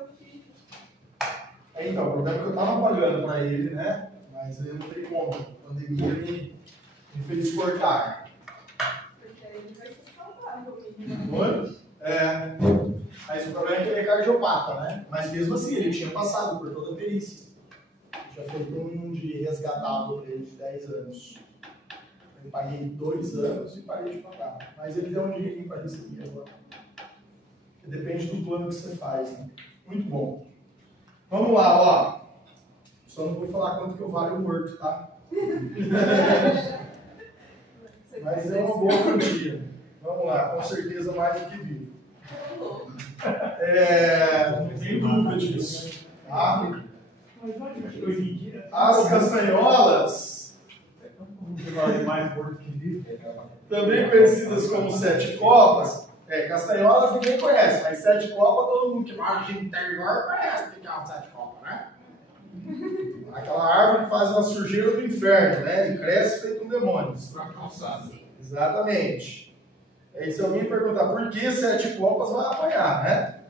seu filho. Então, o problema é que eu estava pagando para ele, né? Mas eu não tenho como. A pandemia me fez cortar. Porque aí ele vai ser saudável. Oi? É. Mas o problema é que ele é cardiopata, né? Mas mesmo assim, ele tinha passado por toda a perícia. Já foi para um de resgatável para ele de 10 anos. Eu paguei 2 anos e parei de pagar. Mas ele deu um dinheirinho para receber agora. Depende do plano que você faz, né? Muito bom. Vamos lá, ó. Só não vou falar quanto que eu valho morto, tá? Mas é uma boa quantia. Vamos lá, com certeza mais do que vivo. Não tem dúvida disso. Tá? As castanholas, também conhecidas como 7 copas, castanhola ninguém conhece, mas 7 copas todo mundo que mora no interior conhece o que é uma 7 copas, né? Aquela árvore que faz uma sujeira do inferno, né? E cresce feito um demônio. Exatamente. Aí se alguém perguntar por que 7 copas, vai apanhar, né?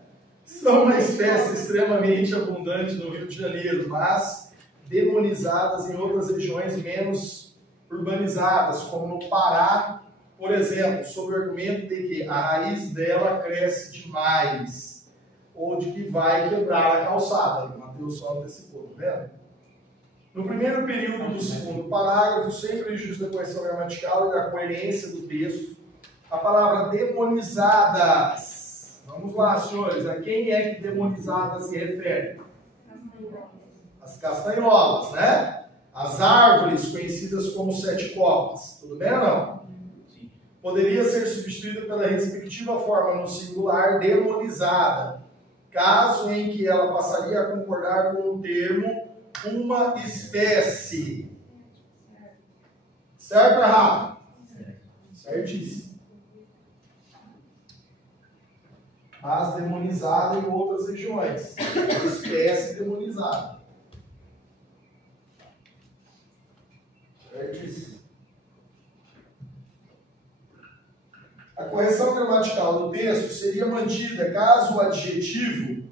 São uma espécie extremamente abundante no Rio de Janeiro, mas demonizadas em outras regiões menos urbanizadas, como no Pará, por exemplo, sob o argumento de que a raiz dela cresce demais, ou de que vai quebrar a calçada. O Mateus só antecipou, tá vendo? No primeiro período do segundo parágrafo, sem prejuízo da correção gramatical e da coerência do texto, a palavra demonizadas. Vamos lá, senhores, a quem é que demonizada se refere? As castanholas, né? As árvores conhecidas como 7 copas. Tudo bem ou não? Sim. Poderia ser substituída pela respectiva forma no singular demonizada, caso em que ela passaria a concordar com o termo uma espécie. Certo ou errado? Certíssimo. Mas demonizada em outras regiões. Uma espécie demonizada. Certíssimo. A correção gramatical do texto seria mantida caso o adjetivo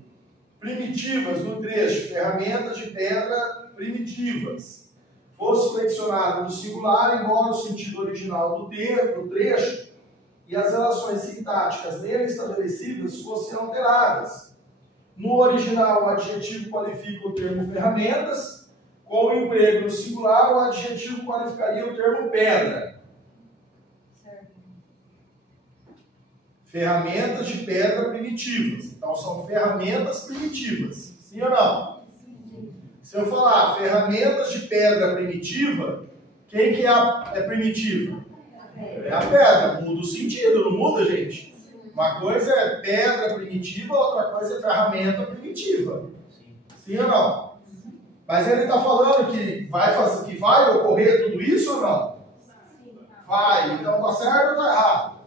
primitivas no trecho, ferramentas de pedra primitivas, fosse flexionado no singular, embora o sentido original do trecho e as relações sintáticas nele estabelecidas fossem alteradas. No original, o adjetivo qualifica o termo ferramentas, com o emprego no singular, o adjetivo qualificaria o termo pedra. Certo. Ferramentas de pedra primitivas. Então, são ferramentas primitivas. Sim ou não? Sim. Se eu falar ferramentas de pedra primitiva, quem que é primitiva? É a pedra. Muda o sentido, não muda, gente? Uma coisa é pedra primitiva, outra coisa é ferramenta primitiva. Sim ou não? Mas ele está falando que vai ocorrer tudo isso ou não? Vai. Então está certo ou está errado?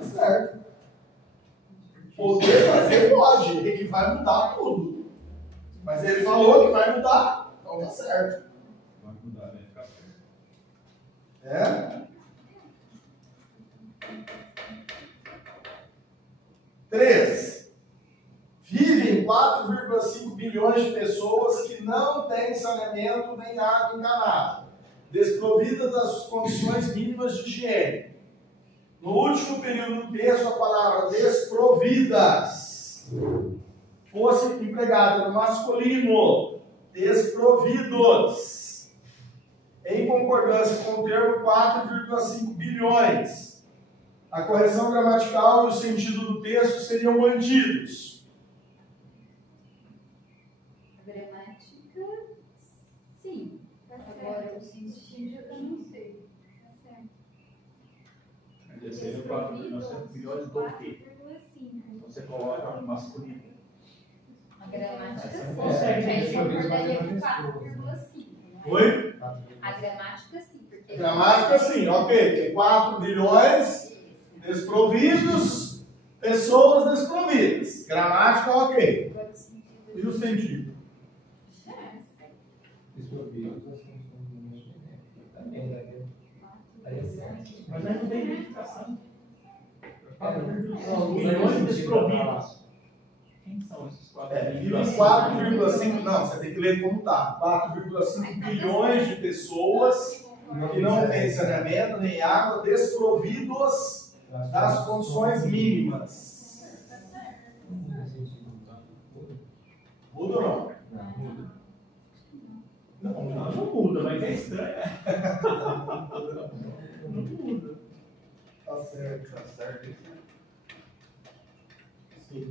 Está certo. Poder fazer pode, ele que vai mudar tudo. Mas ele falou que vai mudar, então está certo. Vai mudar, vai ficar certo. É? 3. Vivem 4,5 bilhões de pessoas que não têm saneamento nem água encanada, desprovidas das condições mínimas de higiene. No último período do texto, a palavra desprovidas fosse empregada no masculino, desprovidos, em concordância com o termo 4,5 bilhões. A correção gramatical e o sentido do texto seriam mantidos. A gramática, sim. Agora, o sentido, eu não sei. Tá certo. Esse aí é o 4,5 bilhões do quê? Você coloca no masculino. A gramática, Você sim. não consegue. Aí concordaria com 4,5. Oi? A gramática, sim. Porque Gramática, sim, ok. Porque 4 bilhões desprovidos, pessoas desprovidas. Gramática, ok. E o sentido? Desprovidos, as funções do masculino também, né? Mas aí não tem identificação. Bilhões desprovidos. Quem são esses 4,5, não, você tem que ler como tá. 4,5 bilhões de pessoas que não têm saneamento nem água, desprovidos das condições mínimas. Muda ou não? Não muda, mas é estranho. Não muda. Tá certo. Tá certo. Sim.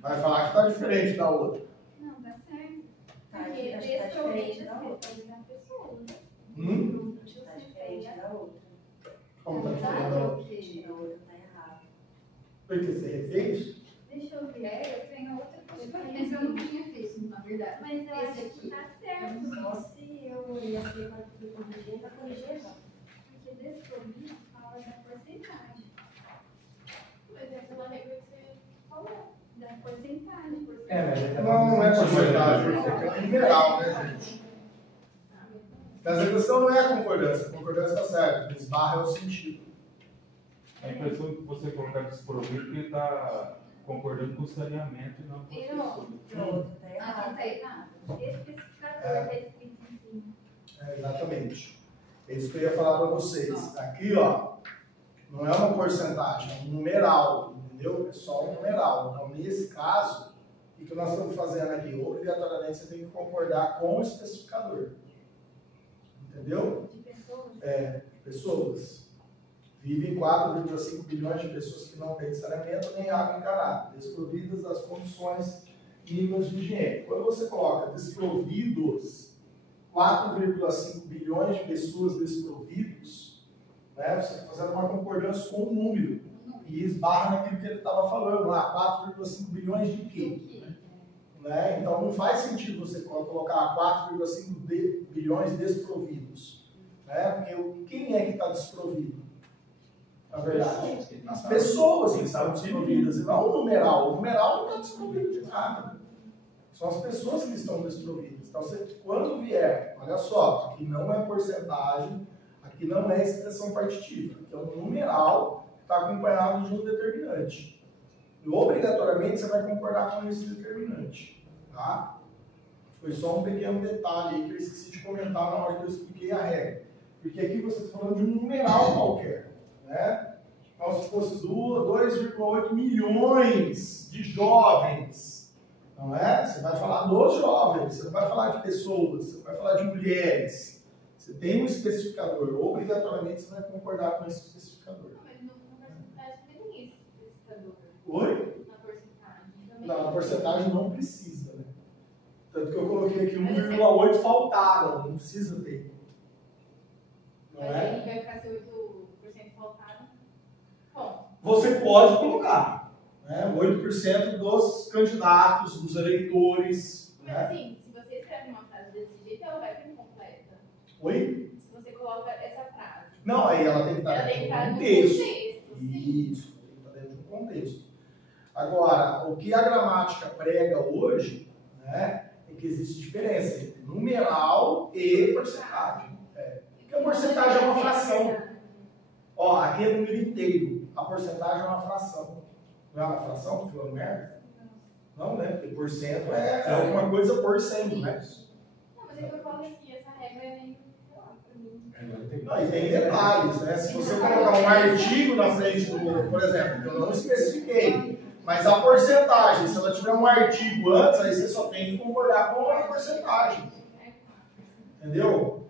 Vai falar que tá diferente da outra. Não, tá certo. Tá, Porque acho que tá diferente da desprovidas outra. das pessoas. Tá diferente da outra. Como tá diferente da outra? A outra tá errada. Por que você refez? Deixa eu ver. Eu tenho outra coisa. Mas eu não tinha feito, na verdade. Mas eu acho Esse que aqui. tá certo. Só se eu olhei assim quando fui corrigir, tá corrigindo errado. Porque desprovido fala da porcentagem. Mas é pela regra que você falou. Da porcentagem. Não é porcentagem, é numeral, né, gente? Mas a questão não é a concordância. A concordância está certa. Esbarra é o sentido. A impressão que você colocar desprovido que ele está concordando com o saneamento e não com a pessoa. Pronto, tá Ah, errado. tá errado. Especificador tá escrito em cima. Exatamente. É isso que eu ia falar para vocês. Aqui, ó, não é uma porcentagem, é um numeral, entendeu? É só um numeral. Então, nesse caso, o que nós estamos fazendo aqui? Obrigatoriamente você tem que concordar com o especificador. Entendeu? De pessoas. Pessoas. Vivem 4,5 bilhões de pessoas que não têm saneamento nem água encanada, desprovidas das condições mínimas de higiene. Quando você coloca desprovidos, 4,5 bilhões de pessoas desprovidos, né, você está fazendo uma concordância com o número e esbarra naquilo que ele estava falando lá, 4,5 bilhões de quê? Né? Então não faz sentido você colocar 4,5 bilhões desprovidos, né? Porque quem é que está desprovido? Na verdade, as pessoas que estão desprovidas, e não o numeral. O numeral não está desprovido de nada. São as pessoas que estão desprovidas. Então, quando vier, olha só, aqui não é porcentagem, aqui não é expressão partitiva, aqui é um numeral que está acompanhado de um determinante. E obrigatoriamente você vai concordar com esse determinante. Tá? Foi só um pequeno detalhe aí que eu esqueci de comentar na hora que eu expliquei a regra. Porque aqui você está falando de um numeral qualquer. Né? Então, se fosse 2,8 milhões de jovens, não é? Você vai falar dos jovens, você não vai falar de pessoas, você não vai falar de mulheres. Você tem um especificador, obrigatoriamente você vai concordar com esse especificador. Não, mas na porcentagem também tem esse especificador. Oi? Na porcentagem. Também Não, a tem. porcentagem não precisa, né? Tanto que eu coloquei aqui 1,8 faltaram, não precisa ter. Não Mas é? aí vai ficar seu 8% faltado. Bom, Você pode colocar, né? 8% dos candidatos, dos eleitores. mas Né? assim, se você escreve uma frase desse jeito, ela vai vir completa. Oi? Se você coloca essa frase, Não, aí ela tem que estar ela tem que estar dentro no de um contexto. contexto. Sim. Isso, tem que estar dentro de um contexto. Agora, o que a gramática prega hoje, né, é que existe diferença entre numeral e porcentagem. Porque a porcentagem é uma fração. Ó, aqui é número inteiro. A porcentagem é uma fração. Não é uma fração? Tô falando merda? Não, né? Porque porcento é alguma coisa por cento, né? Não, mas é que eu falo assim, essa regra é meio, sei lá, pra mim. Não, e tem detalhes, né? Se você colocar um artigo na frente do, por exemplo, eu não especifiquei, mas a porcentagem, se ela tiver um artigo antes, aí você só tem que concordar com a porcentagem. Entendeu?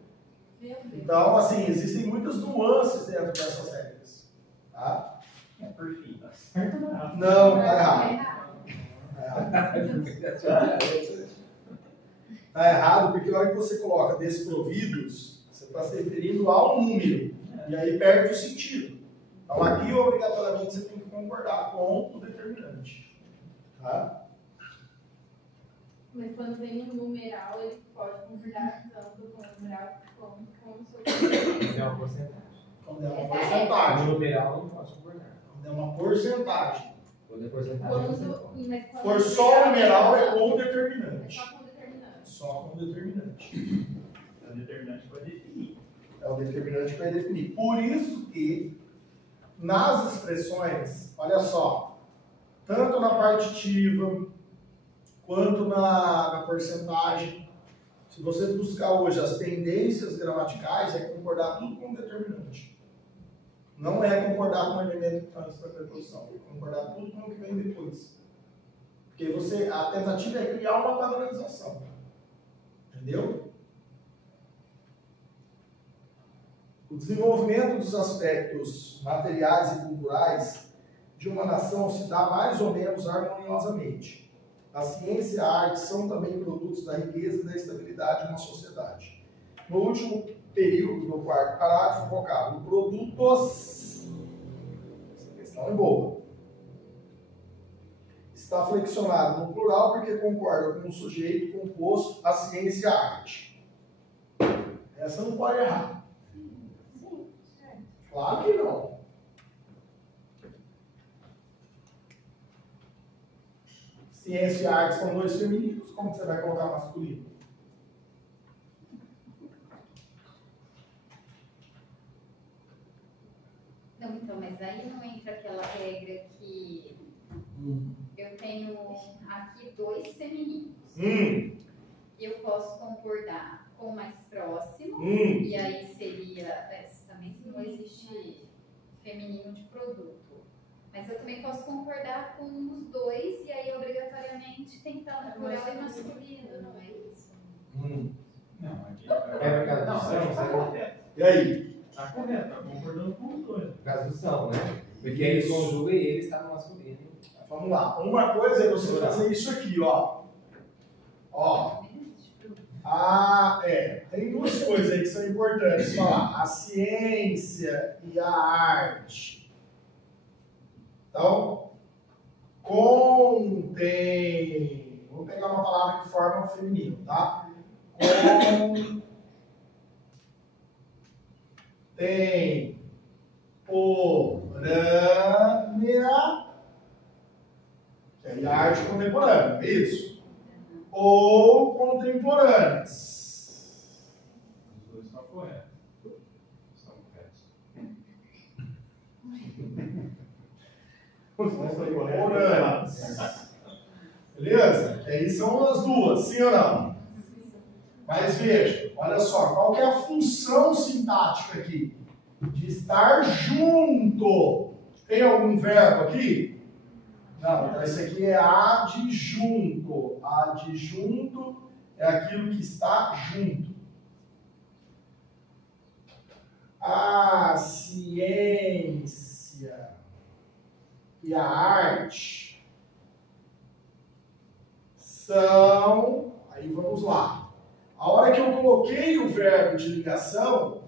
Meu Deus. Então, assim, existem muitas nuances dentro dessas regras. Tá? É perfeito. Tá certo, não. Não, tá errado. Tá errado porque a hora que você coloca desprovidos, você está se referindo a um número. E aí perde o sentido. Então aqui, obrigatoriamente, você tem que concordar com o determinante. Tá? Mas quando vem um numeral, ele pode concordar tanto com o numeral como com o seu. É uma porcentagem. Quando é uma No porcentagem. numeral não posso concordar. Quando é uma porcentagem. Quando é porcentagem, você pode. Mas quando For só o numeral, é com o é determinante. só com o determinante. Só com o determinante. É o determinante para definir. É o determinante que vai definir. Por isso que, nas expressões, olha só, tanto na partitiva, quanto na porcentagem. Se você buscar hoje as pendências gramaticais, é concordar tudo com o determinante. Não é concordar com o elemento que está antes da preposição, é concordar tudo com o que vem depois. Porque a tentativa é criar uma padronização. Entendeu? O desenvolvimento dos aspectos materiais e culturais de uma nação se dá mais ou menos harmoniosamente. A ciência e a arte são também produtos da riqueza e da estabilidade de uma sociedade. No último período do quarto parágrafo, o vocábulo produtos, essa questão é boa, está flexionado no plural porque concorda com o sujeito composto, a ciência e a arte. Essa não pode errar. Claro que não. Ciência e arte são dois femininos, como você vai colocar masculino? Não, então, mas aí não entra aquela regra que eu tenho aqui dois femininos. Eu posso concordar com o mais próximo, e aí seria, também não existe feminino de produto. Mas eu também posso concordar com os dois, e aí obrigatoriamente tem que estar no plural e masculino, não é isso? Não, aqui É por causa do são, tá sabe? correto. E aí? Tá correto, tá concordando com os dois. Por causa do são, né? Porque ele conjuga e ele está no masculino. Vamos lá. Uma coisa é você fazer isso aqui, ó. Ó. Tem duas coisas aí que são importantes falar. A ciência e a arte. Então, contém. Vou pegar uma palavra que forma feminino, tá? Contemporânea. Que é a arte contemporânea, é isso? Ou contemporâneas. Os dois estão corretos. Estão corretos. Contemporâneas. Beleza? Que aí são as duas, sim ou não? Mas veja, olha só, qual que é a função sintática aqui? De estar junto. Tem algum verbo aqui? Não, então isso aqui é adjunto. Adjunto é aquilo que está junto. A ciência e a arte são... Aí vamos lá. A hora que eu coloquei o verbo de ligação,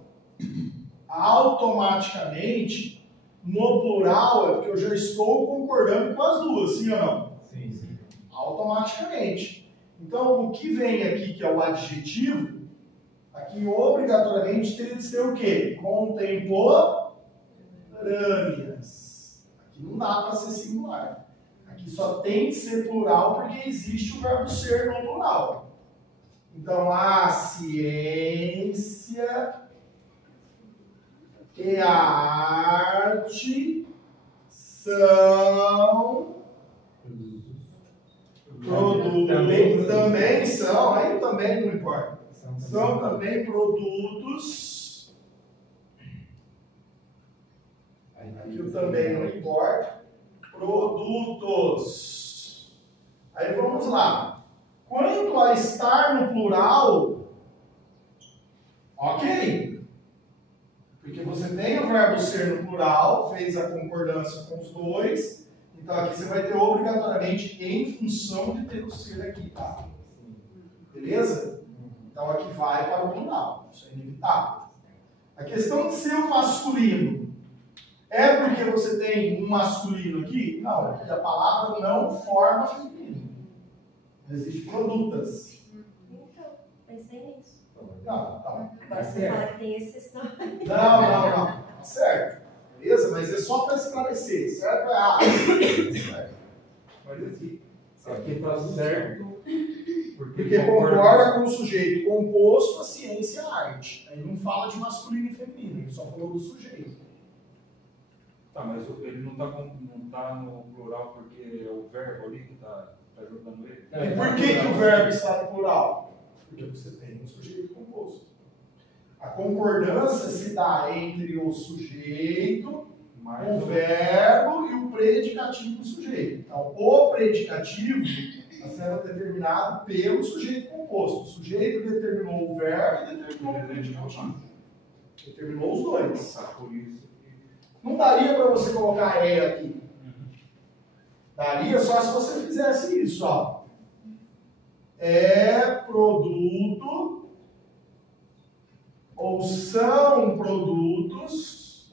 automaticamente, no plural, é porque eu já estou concordando com as duas, sim ou não? Sim, sim. Automaticamente. Então, o que vem aqui, que é o adjetivo, aqui obrigatoriamente teria de ser o quê? Contemporâneas. Aqui não dá para ser singular. Aqui só tem de ser plural porque existe o verbo ser no plural. Então, a ciência e a arte são produtos. Também são, aí também não importa. São também produtos. Aqui o também não importa. Produtos. Aí vamos lá. Quanto a estar no plural, ok. Porque você tem o verbo ser no plural, fez a concordância com os dois. Então aqui você vai ter obrigatoriamente em função de ter o ser aqui, tá? Beleza? Então aqui vai para o plural. Isso é inevitável. A questão de ser um masculino é porque você tem um masculino aqui? Não, porque a palavra não forma feminino. Não existe produtas. Então, pensei nisso. Não. Agora você fala que tem exceção. Não. Tá certo. Beleza? Mas é só para esclarecer. Certo ou errado? Certo. Mas aqui. Aqui está certo. Porque concorda com o sujeito composto, a ciência e a arte. Aí não fala de masculino e feminino, ele só falou do sujeito. Tá, mas ele não tá no plural porque é o verbo ali que tá ajudando ele? E por que o verbo está no plural? Porque você tem um sujeito composto. A concordância se dá entre o sujeito, o verbo e o predicativo do sujeito. Então, o predicativo está sendo determinado pelo sujeito composto. O sujeito determinou o verbo e determinou o predicativo. Determinou os dois. Por isso que... Não daria para você colocar aqui. Daria só se você fizesse isso, ó. É produto ou são produtos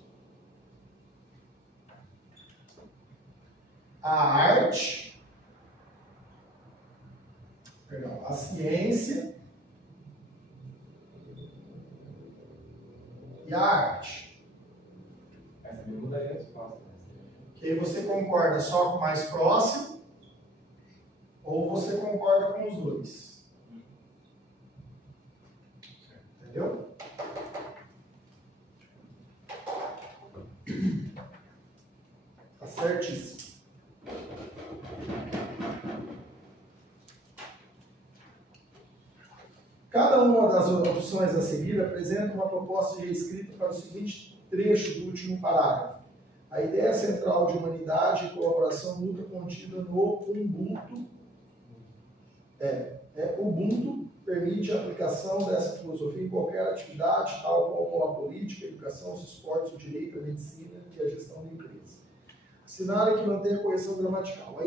a arte, perdão, a ciência e a arte. Essa me mudaria a resposta. Que aí você concorda só com o mais próximo ou você concorda com os dois. Entendeu? Tá certíssimo. Cada uma das opções a seguir apresenta uma proposta de reescrita para o seguinte trecho do último parágrafo. A ideia central de humanidade e colaboração mútua contida no Ubuntu Ubuntu permite a aplicação dessa filosofia em qualquer atividade, tal como a política, a educação, os esportes, o direito, a medicina e a gestão da empresa. Assinale que mantém a correção gramatical.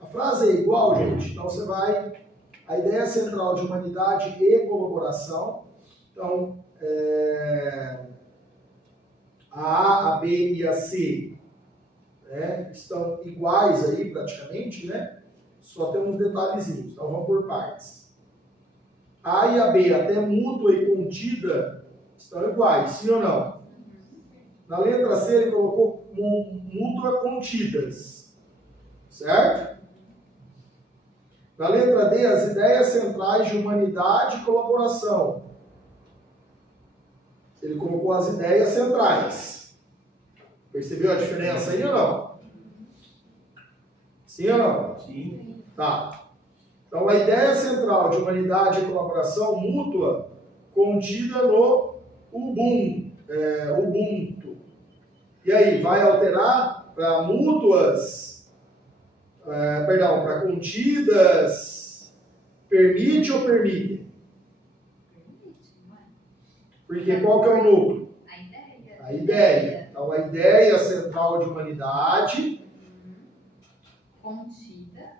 A frase é igual, gente, então você vai... A ideia central de humanidade e colaboração, então, a A, a B e a C, né, estão iguais aí praticamente, né? Só tem uns detalhezinhos, então vamos por partes. A e a B, até mútua e contida, estão iguais, sim ou não? Na letra C ele colocou mútua contidas, certo? Na letra D, as ideias centrais de humanidade e colaboração. Ele colocou as ideias centrais. Percebeu a diferença aí ou não? Sim ou não? Sim. Tá. Então, a ideia central de humanidade e colaboração mútua contida no Ubuntu. E aí, vai alterar para mútuas, para contidas, permite ou permite? Porque qual que é o núcleo? A ideia. Então, a ideia central de humanidade. Contida. Né?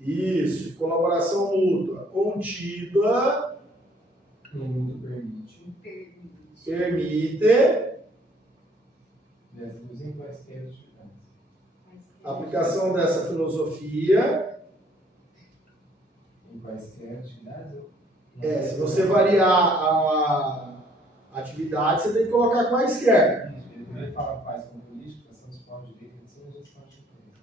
Isso, colaboração mútua. Contida. No mundo permite. Permite. Usem quaisquer atividades. A aplicação dessa filosofia. Em quaisquer atividades? Se você variar a atividade, você tem que colocar quaisquer. Ele também faz com política, ação, esporte, direito, medicina e gestão de empresa.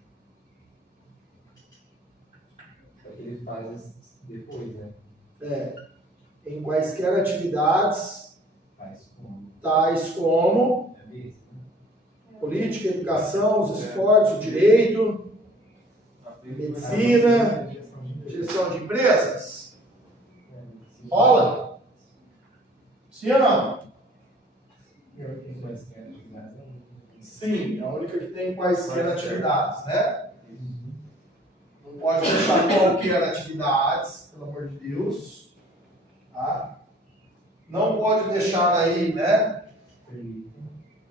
Só que ele faz depois, né? Em quaisquer atividades, Faz como? tais como É mesmo, né? política, educação, os esportes, o direito, medicina, gestão de empresas. Rola? Sim ou não? Em quaisquer atividades. Sim, é a única que tem quaisquer atividades, né? Não pode deixar qualquer atividades, pelo amor de Deus. Tá? Não pode deixar aí, né?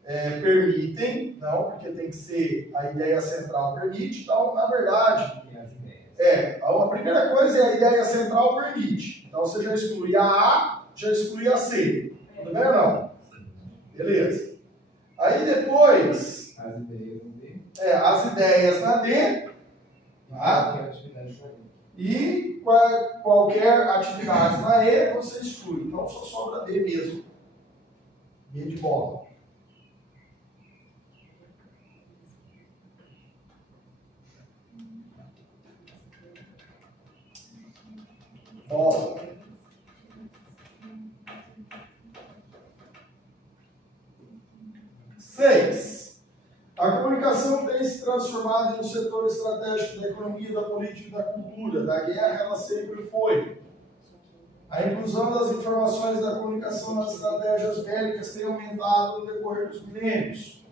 Permitem, não, porque tem que ser a ideia central permite. Então, na verdade, a primeira coisa é a ideia central permite. Então, você já exclui a A, já exclui a C. Tudo bem ou não? Beleza. Aí depois, as ideias na D, tá? E qualquer atividade na E, você exclui. Então, só sobra D mesmo. D de bola. Bola. Seis. transformada em um setor estratégico da economia, da política e da cultura. Da guerra ela sempre foi. A inclusão das informações da comunicação nas estratégias bélicas tem aumentado no decorrer dos milênios.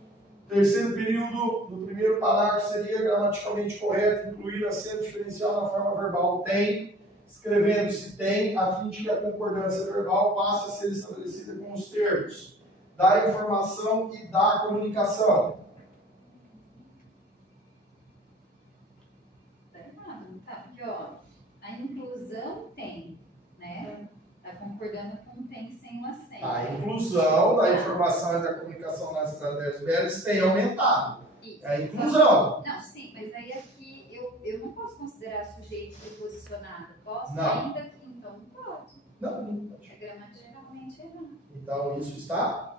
O terceiro período do primeiro parágrafo seria gramaticalmente correto incluir acento diferencial na forma verbal tem, escrevendo-se tem, a fim de que a concordância verbal passe a ser estabelecida com os termos da informação e da comunicação. Tá, porque ó, a inclusão tem, né? Tá concordando com tem sem o acento. A inclusão da informação e da comunicação nas estratégias bélicas tem aumentado. Isso. É a inclusão. Não, sim, mas aí aqui eu não posso considerar sujeito preposicionado. Posso? Não. Ainda que então não pode. Não. É gramaticalmente errado. Então isso está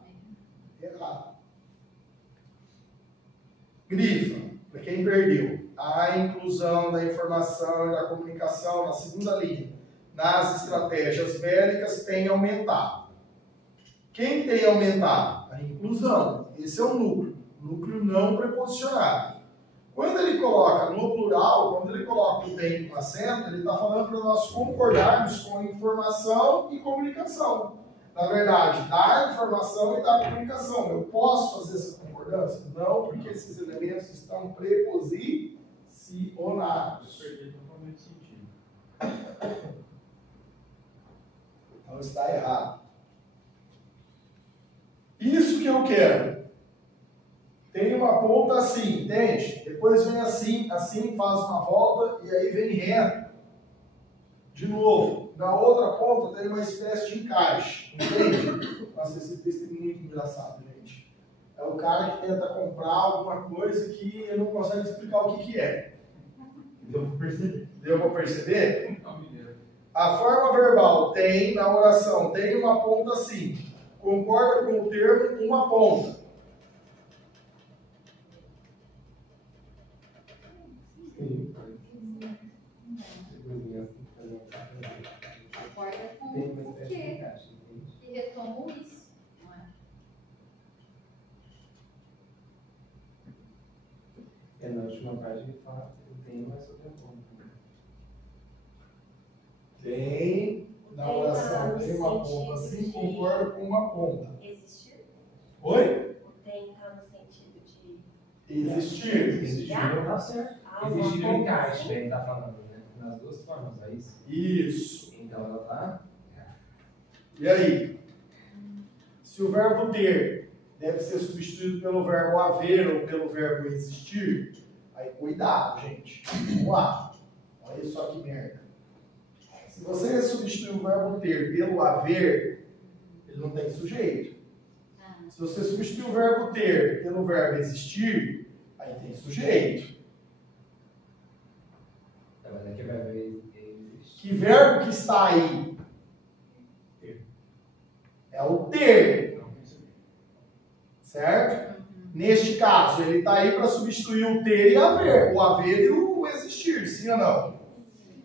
errado. Grifa, para quem perdeu, a inclusão da informação e da comunicação na segunda linha nas estratégias bélicas tem aumentado. Quem tem aumentado? A inclusão. Esse é o núcleo. Núcleo não preposicionado. Quando ele coloca no plural, quando ele coloca o tem com acento, ele está falando para nós concordarmos com informação e comunicação. Na verdade, da informação e da comunicação. Eu posso fazer essa concordância? Não, porque esses elementos estão preposicionados. Perdi totalmente sentido. Então está errado. Isso que eu quero. Tem uma ponta assim, entende? Depois vem assim, assim, faz uma volta e aí vem reto. De novo. Na outra ponta tem uma espécie de encaixe, entende? Nossa, esse texto é muito engraçado, gente. É o cara que tenta comprar alguma coisa que ele não consegue explicar o que é. Deu para perceber. Deu para perceber? Não, mineiro. A forma verbal tem, na oração, tem uma ponta assim. Concorda com o termo, uma ponta. Sim. Concorda com Tem uma o espécie de quê? encaixe, entende? Que retomo isso, não é? É, na última parte ele fala que tem mais sobre a ponta. Tem, na oração, tem uma ponta assim, concorda com uma ponta. Existir? Oi? O tem está no sentido de... Existir. Existir não tá certo. Ah, Existir uma o ponta encaixe, assim? que ele tá falando, né? Nas duas formas, é isso? Isso. Então ela tá. E aí? Se o verbo ter deve ser substituído pelo verbo haver ou pelo verbo existir, aí cuidado, gente. Vamos lá. Olha só que merda. Se você substituir o verbo ter pelo haver, ele não tem sujeito. Se você substituir o verbo ter pelo verbo existir, aí tem sujeito. Tá, mas aqui vai ver existe. Que verbo que está aí? É o ter. Não percebi. Certo? Neste caso, ele está aí para substituir o ter e haver. O haver e o existir, sim ou não?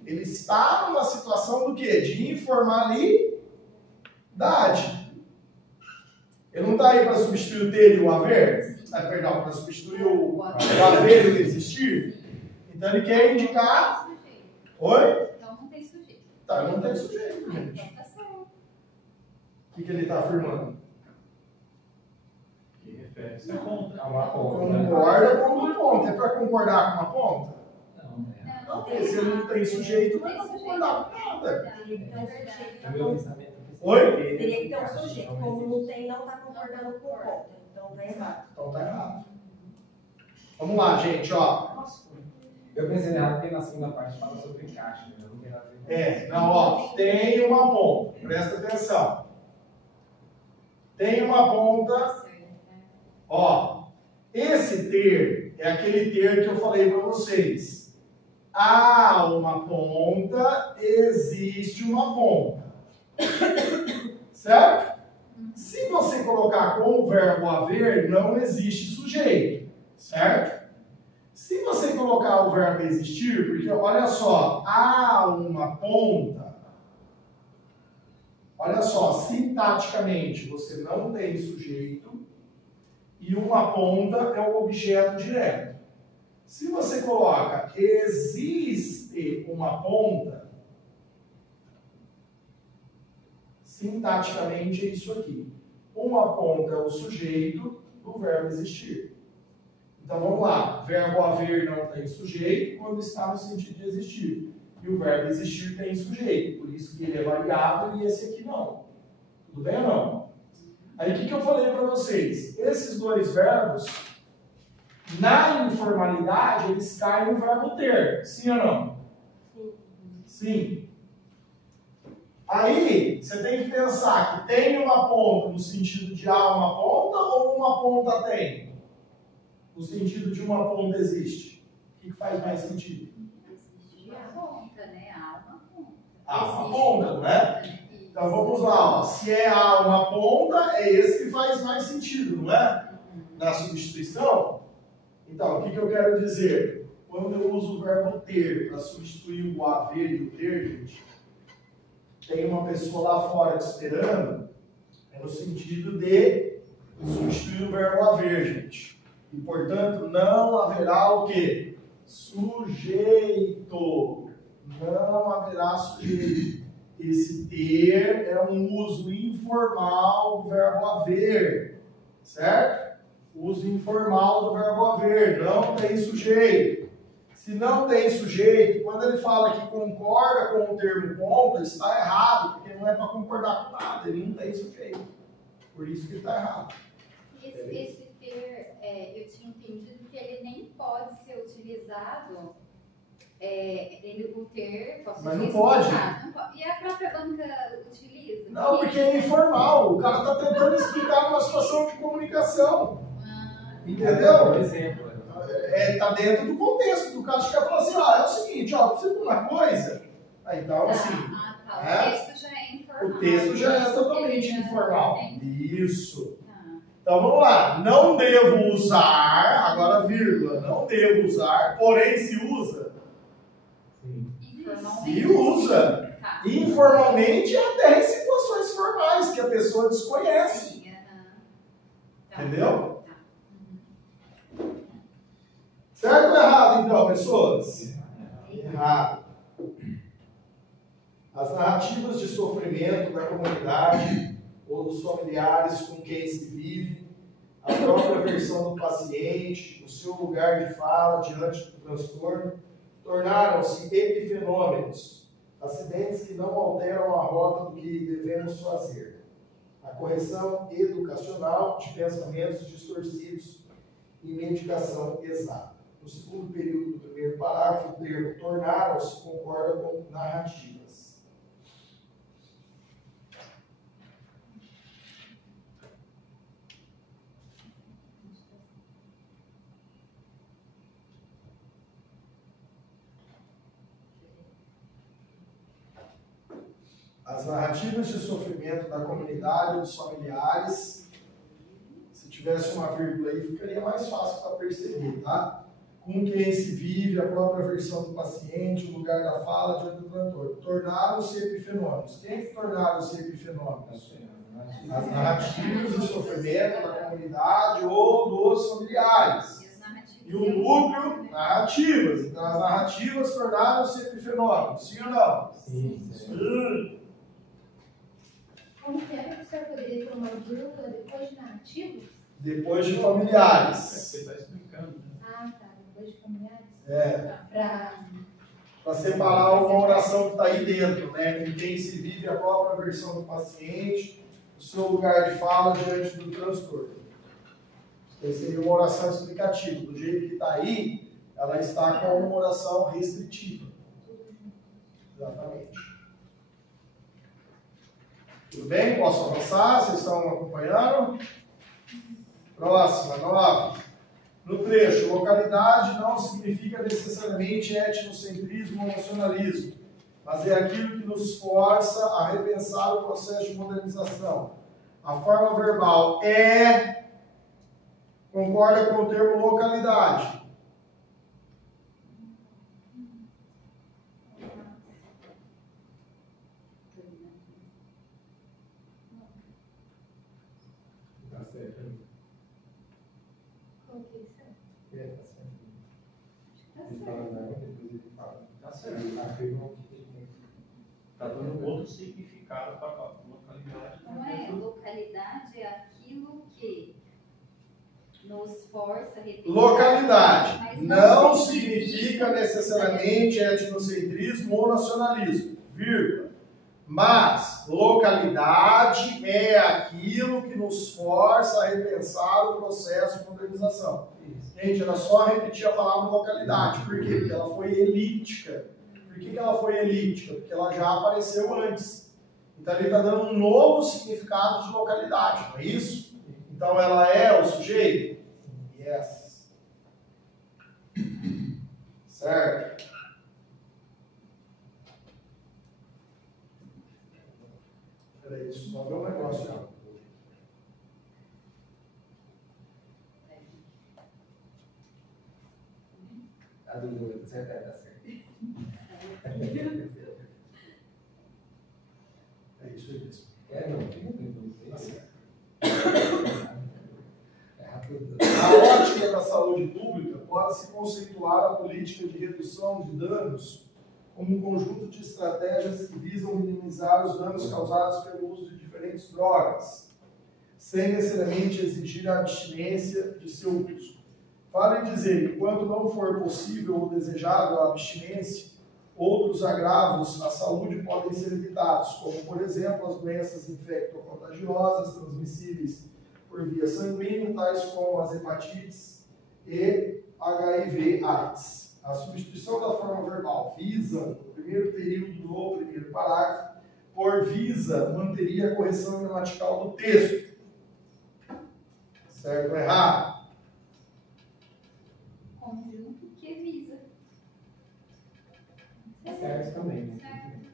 Ele está numa situação do quê? De informalidade. Ele não está aí para substituir o ter e o haver? Perdão, para substituir o haver e o existir? Então ele quer indicar... Oi? Então não tem sujeito. Tá, não tem sujeito, gente. Então tá certo. O que ele está afirmando? Que refere-se a ponta. A uma ponta. né? Concorda com uma ponta. É para concordar com uma ponta? Não, é. Não, porque se ele não tem sujeito, não é para concordar com nada. Teria que ter um sujeito. O meu pensamento é que Oi? Teria que ter um sujeito. Como não tem, não está concordando com o ponto. Então tá errado. Então tá errado. Vamos lá, gente, ó. Eu pensei errado porque na segunda parte fala sobre encaixe, né? Não tem nada a ver com É, não, ó. Tem uma ponta. Presta atenção. Tem uma ponta. Ó. Esse ter é aquele ter que eu falei para vocês. Há uma ponta, existe uma ponta. Certo? Se você colocar com o verbo haver, não existe sujeito. Certo? Se você colocar o verbo existir, porque olha só, há uma ponta. Olha só, sintaticamente, você não tem sujeito e uma ponta é o objeto direto. Se você coloca existe uma ponta, sintaticamente é isso aqui. Uma ponta é o sujeito do verbo existir. Então vamos lá, verbo haver não tem sujeito quando está no sentido de existir. E o verbo existir tem sujeito, por isso que ele é variável e esse aqui não. Tudo bem ou não? Aí o que eu falei para vocês? Esses dois verbos, na informalidade, eles caem no verbo ter. Sim ou não? Sim. Aí, você tem que pensar que tem uma ponta no sentido de há uma ponta ou uma ponta tem? No sentido de uma ponta existe. O que faz mais sentido? Existe a ponta, né? Há uma ponta. Há uma ponta, não é? Então vamos lá, ó. Se é há uma ponta, é esse que faz mais sentido, não é? Na substituição. Então, o que eu quero dizer? Quando eu uso o verbo ter para substituir o haver e o ter, gente, tem uma pessoa lá fora te esperando, é no sentido de substituir o verbo haver, gente. E, portanto, não haverá o quê? Sujeito. Não haverá sujeito. Esse ter é um uso informal do verbo haver, certo? Uso informal do verbo haver, não tem sujeito. Se não tem sujeito, quando ele fala que concorda com o termo ponta, está errado, porque não é para concordar com nada, ele não tem sujeito. Por isso que está errado. Esse ter, eu tinha entendido que ele nem pode ser utilizado. O ter, posso Mas não dizer, pode. Não pode. E a própria banca utiliza? Não, porque é informal. O cara está tentando explicar uma situação de comunicação. Entendeu? Por exemplo. Tá dentro do contexto. O cara chega e fala assim, é o seguinte, precisa de uma coisa. Então, assim, Tá. O texto já é informal. o texto já é totalmente informal. Entendi. Isso. Então, vamos lá. Não devo usar, agora vírgula, não devo usar, porém se usa. Se usa. Tá. Informalmente, até em situações formais que a pessoa desconhece. Sim, tá. Entendeu? Certo ou errado, então, pessoas? Errado. As narrativas de sofrimento da comunidade ou dos familiares com quem se vive, a própria versão do paciente, o seu lugar de fala diante do transtorno, tornaram-se epifenômenos, acidentes que não alteram a rota do que devemos fazer. A correção educacional de pensamentos distorcidos e medicação exata. No segundo período do primeiro parágrafo, o termo tornaram-se concorda com narrativas. As narrativas de sofrimento da comunidade ou dos familiares, se tivesse uma vírgula aí, ficaria mais fácil para perceber, tá? Com quem se vive, a própria versão do paciente, o lugar da fala diante do transtorno. Tornaram-se epifenômenos. Quem que tornaram-se epifenômenos? As narrativas de sofrimento da comunidade ou dos familiares. E o núcleo, narrativas. Então, as narrativas tornaram-se epifenômenos. Sim ou não? Sim. Como que é que o senhor poderia ter uma vírgula depois de narrativos? Depois de familiares. Você está explicando. Ah, tá. Depois de familiares? Para separar uma oração que está aí dentro, né? Com quem se vive a própria versão do paciente, o seu lugar de fala diante do transtorno. Essa seria uma oração explicativa. Do jeito que está aí, ela está com uma oração restritiva. Exatamente. Tudo bem? Posso avançar? Vocês estão acompanhando? Próxima, 9. No trecho, localidade não significa necessariamente etnocentrismo ou nacionalismo, mas é aquilo que nos força a repensar o processo de modernização. A forma verbal concorda com o termo localidade. Tá certo. Coloquei certo. Tá certo. afirma o que tem. Está dando outro significado para a localidade. Não é? Localidade é aquilo que nos força a repetir. Localidade Mas não significa necessariamente etnocentrismo ou nacionalismo, vírgula. Mas localidade é aquilo que nos força a repensar o processo de modernização. Gente, era só repetir a palavra localidade. Por quê? Porque ela foi elíptica. Por que ela foi elíptica? Porque ela já apareceu antes. Então ele está dando um novo significado de localidade, não é isso? Então ela é o sujeito? Yes. Certo? Peraí, só ver um negócio já. A dúvida, você tá certo. É isso aí mesmo. Não, fica tranquilo. Tá certo. É rápido. Na ótica da saúde pública, pode-se conceituar a política de redução de danos como um conjunto de estratégias que visam minimizar os danos causados pelo uso de diferentes drogas, sem necessariamente exigir a abstinência de seu uso. Vale dizer, enquanto não for possível ou desejável a abstinência, outros agravos à saúde podem ser evitados, como, por exemplo, as doenças infectocontagiosas transmissíveis por via sanguínea, tais como as hepatites e HIV/AIDS. A substituição da forma verbal visa, no primeiro período do primeiro parágrafo, por visa, manteria a correção gramatical do texto. Certo ou errado? Conjunto que visa. Certo também, né? Certo.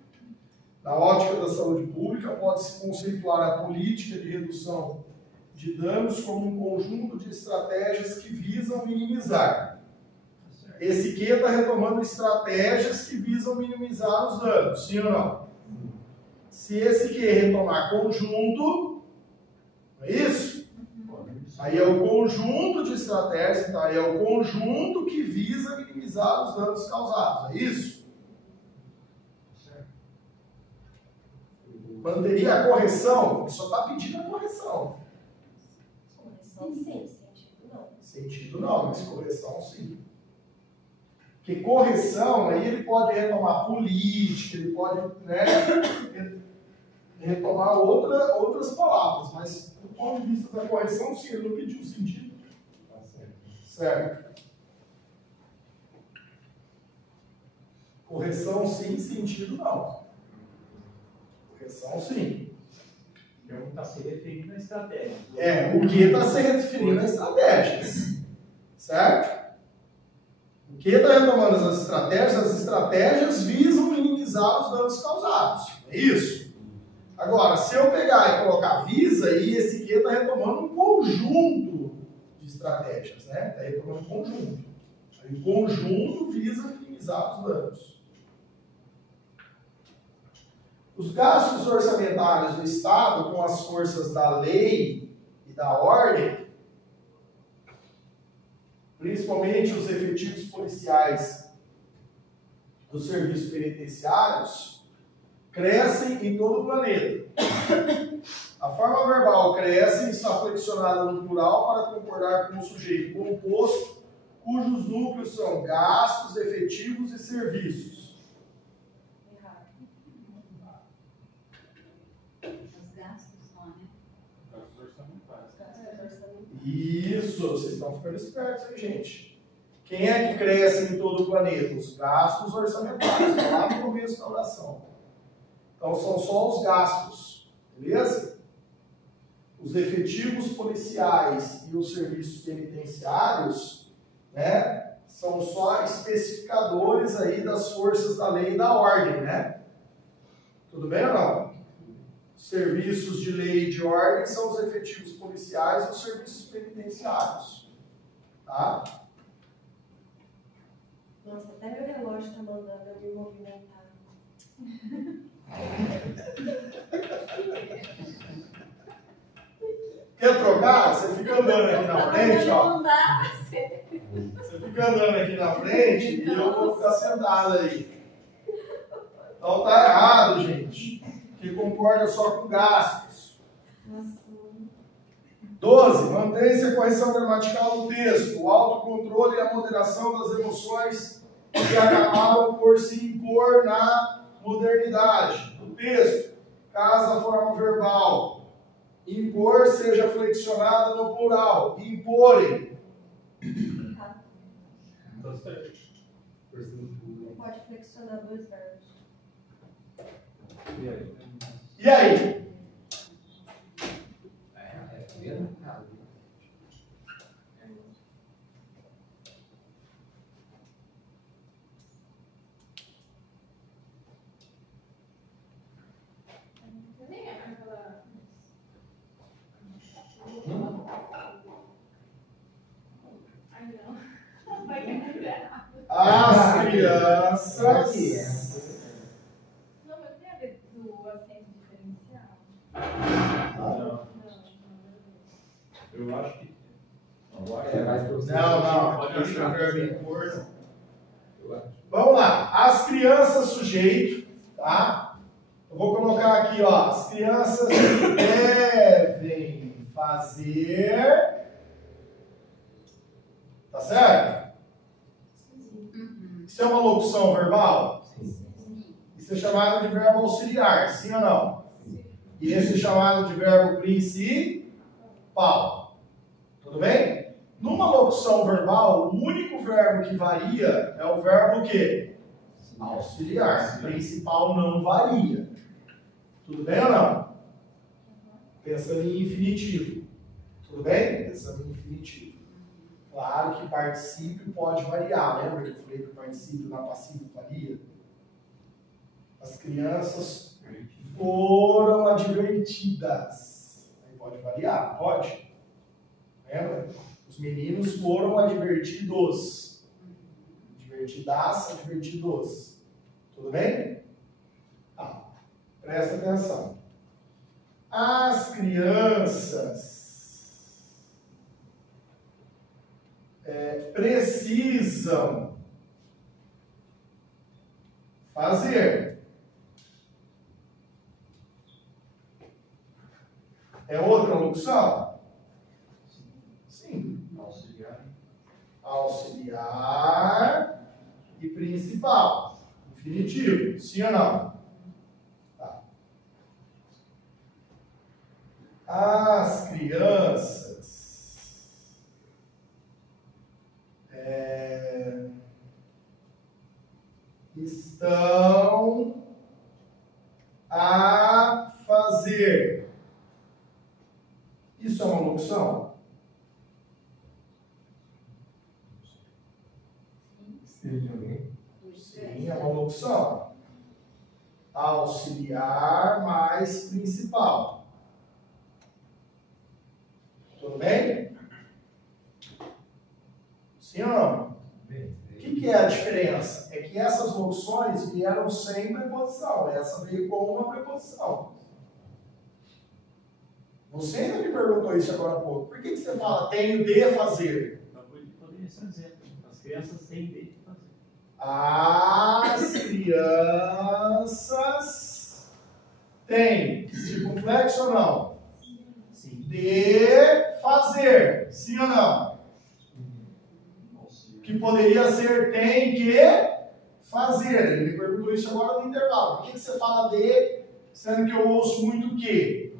Na ótica da saúde pública, pode-se conceituar a política de redução de danos como um conjunto de estratégias que visam minimizar. Esse que está retomando estratégias que visam minimizar os danos, sim ou não? Se esse que retomar conjunto, não é isso? Aí é o conjunto de estratégias, então aí é o conjunto que visa minimizar os danos causados, é isso? Manteria a correção, só está pedindo a correção. Correção sim, sentido não. Sentido não, mas correção sim. Porque correção, aí ele pode retomar política, ele pode, né, retomar outras palavras, mas do ponto de vista da correção, sim, ele não pediu sentido. Tá certo. Certo. Correção sim, sentido não. Correção sim. Então está se referindo à estratégia. O que está se referindo a estratégias. Certo? O que está retomando as estratégias visam minimizar os danos causados. É isso? Agora, se eu pegar e colocar visa, aí esse que está retomando um conjunto de estratégias, né? Está retomando um conjunto. Aí o conjunto visa minimizar os danos. Os gastos orçamentários do Estado com as forças da lei e da ordem, principalmente os efetivos policiais dos serviços penitenciários, crescem em todo o planeta. A forma verbal cresce e está flexionada no plural para concordar com o sujeito composto, cujos núcleos são gastos, efetivos e serviços. Errado. Os gastos só, né? Gastos orçamentários. Gastos orçamentários. Isso, vocês estão ficando espertos aí, gente. Quem é que cresce em todo o planeta? Os gastos orçamentários, lá no começo da oração. Então são só os gastos, beleza? Os efetivos policiais e os serviços penitenciários, né, são só especificadores aí das forças da lei e da ordem, né? Tudo bem ou não? Os serviços de lei e de ordem são os efetivos policiais e os serviços penitenciários, tá? Nossa, até meu relógio está mandando eu me movimentar. Quer trocar? Você fica andando aqui na frente, ó. Não dá. Você fica andando aqui na frente e eu vou ficar sentado aí. Então tá errado, gente. Que concorda só com gastos. 12. Mantém-se a correção gramatical do texto, o autocontrole e a moderação das emoções que acabaram por se impor na modernidade. Do texto, caso a forma verbal impor seja flexionada no plural. Imporem. Não pode flexionar dois verbos. E aí? Nem é aquela. Ai, não. Vai cair errado. As crianças. Não, mas tem a ver do acento diferencial? Não, eu acho que. Não, É, mais pra você. Não, Pode acho que o deixar. verbo impor não. Eu acho. Vamos lá. As crianças, sujeito, tá? Eu vou colocar aqui, ó. As crianças devem fazer. Tá certo? Isso é uma locução verbal? Isso é chamado de verbo auxiliar, sim ou não? E esse é chamado de verbo principal. Tudo bem? Numa locução verbal, o único verbo que varia é o verbo o quê? Auxiliar. Principal não varia. Tudo bem ou não? Pensando em infinitivo. Tudo bem? Pensando em infinitivo. Claro que particípio pode variar. Lembra que eu falei que o particípio na passiva varia? As crianças foram advertidas. Aí pode variar, pode? Lembra? Os meninos foram advertidos. Advertidas, advertidos. Tudo bem? Tá. Presta atenção. As crianças precisam fazer. É outra locução? Sim. Auxiliar e principal. Infinitivo. Sim ou não? Tá. As crianças estão a fazer. Isso é uma locução? Sim, é uma locução. Auxiliar mais principal. Tudo bem? Sim ou não? O que é a diferença? É que essas locuções vieram sem preposição. Essa veio com uma preposição. Você ainda me perguntou isso agora há pouco. Por que você fala tenho de fazer? Poderia ser um exemplo. As crianças têm de fazer. As crianças têm, circunflexo ou não? Sim. De fazer, sim ou não? Que poderia ser tem que fazer. Ele me perguntou isso agora no intervalo. Por que você fala de, sendo que eu ouço muito que?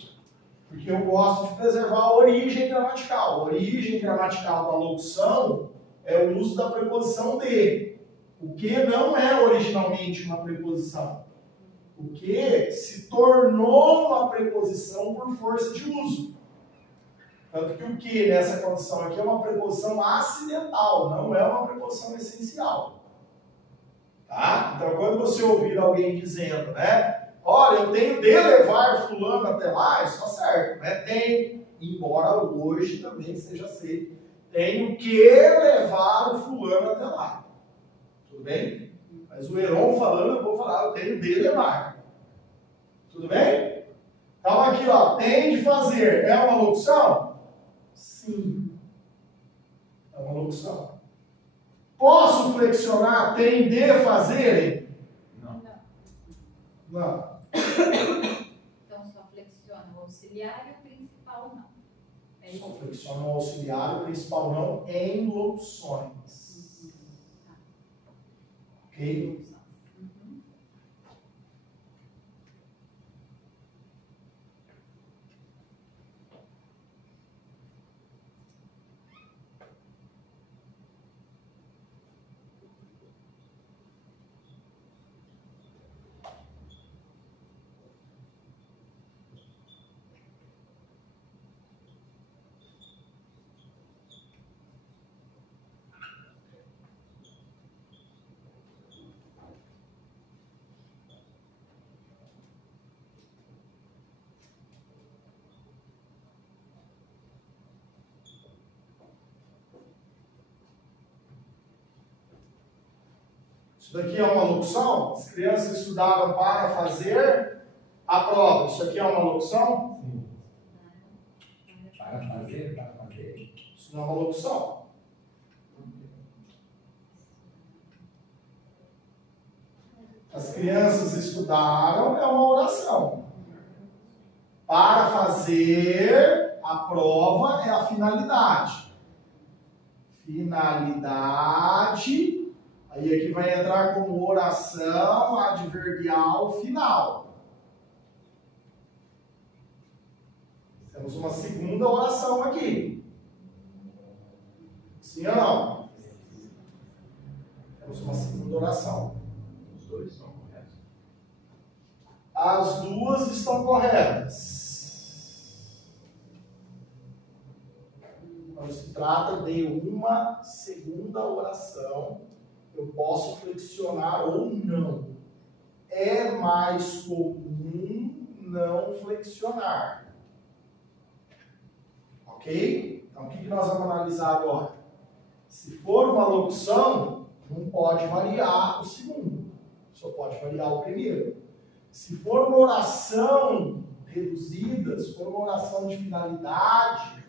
Porque eu gosto de preservar a origem gramatical. A origem gramatical da locução é o uso da preposição de. O que não é originalmente uma preposição. O que se tornou uma preposição por força de uso. Tanto que o que nessa condição aqui é uma preposição acidental, não é uma preposição essencial. Tá? Então, quando você ouvir alguém dizendo, né? Olha, eu tenho de levar fulano até lá, isso está certo, né? Tem, embora hoje também seja aceito, tenho que levar o fulano até lá. Tudo bem? Mas o Heron falando, eu vou falar, eu tenho de levar. Tudo bem? Então aqui, ó, tem de fazer, é uma locução? Sim. É uma locução. Posso flexionar tem de fazer? Não. Não. Então só flexiona o auxiliar e o principal não. É Só isso? flexiona o auxiliar, o principal não, em locuções. Ok? Uhum. Isso daqui é uma locução? As crianças estudaram para fazer a prova. Isso aqui é uma locução? Sim. Para fazer. Isso não é uma locução. As crianças estudaram é uma oração. Para fazer a prova é a finalidade. Finalidade. Aí aqui vai entrar como oração adverbial final. Temos uma segunda oração aqui. Sim ou não? Temos uma segunda oração. Os dois são corretos. As duas estão corretas. Quando se trata de uma segunda oração, eu posso flexionar ou não. É mais comum não flexionar. Ok? Então, o que nós vamos analisar agora? Se for uma locução, não pode variar o segundo. Só pode variar o primeiro. Se for uma oração reduzida, se for uma oração de finalidade,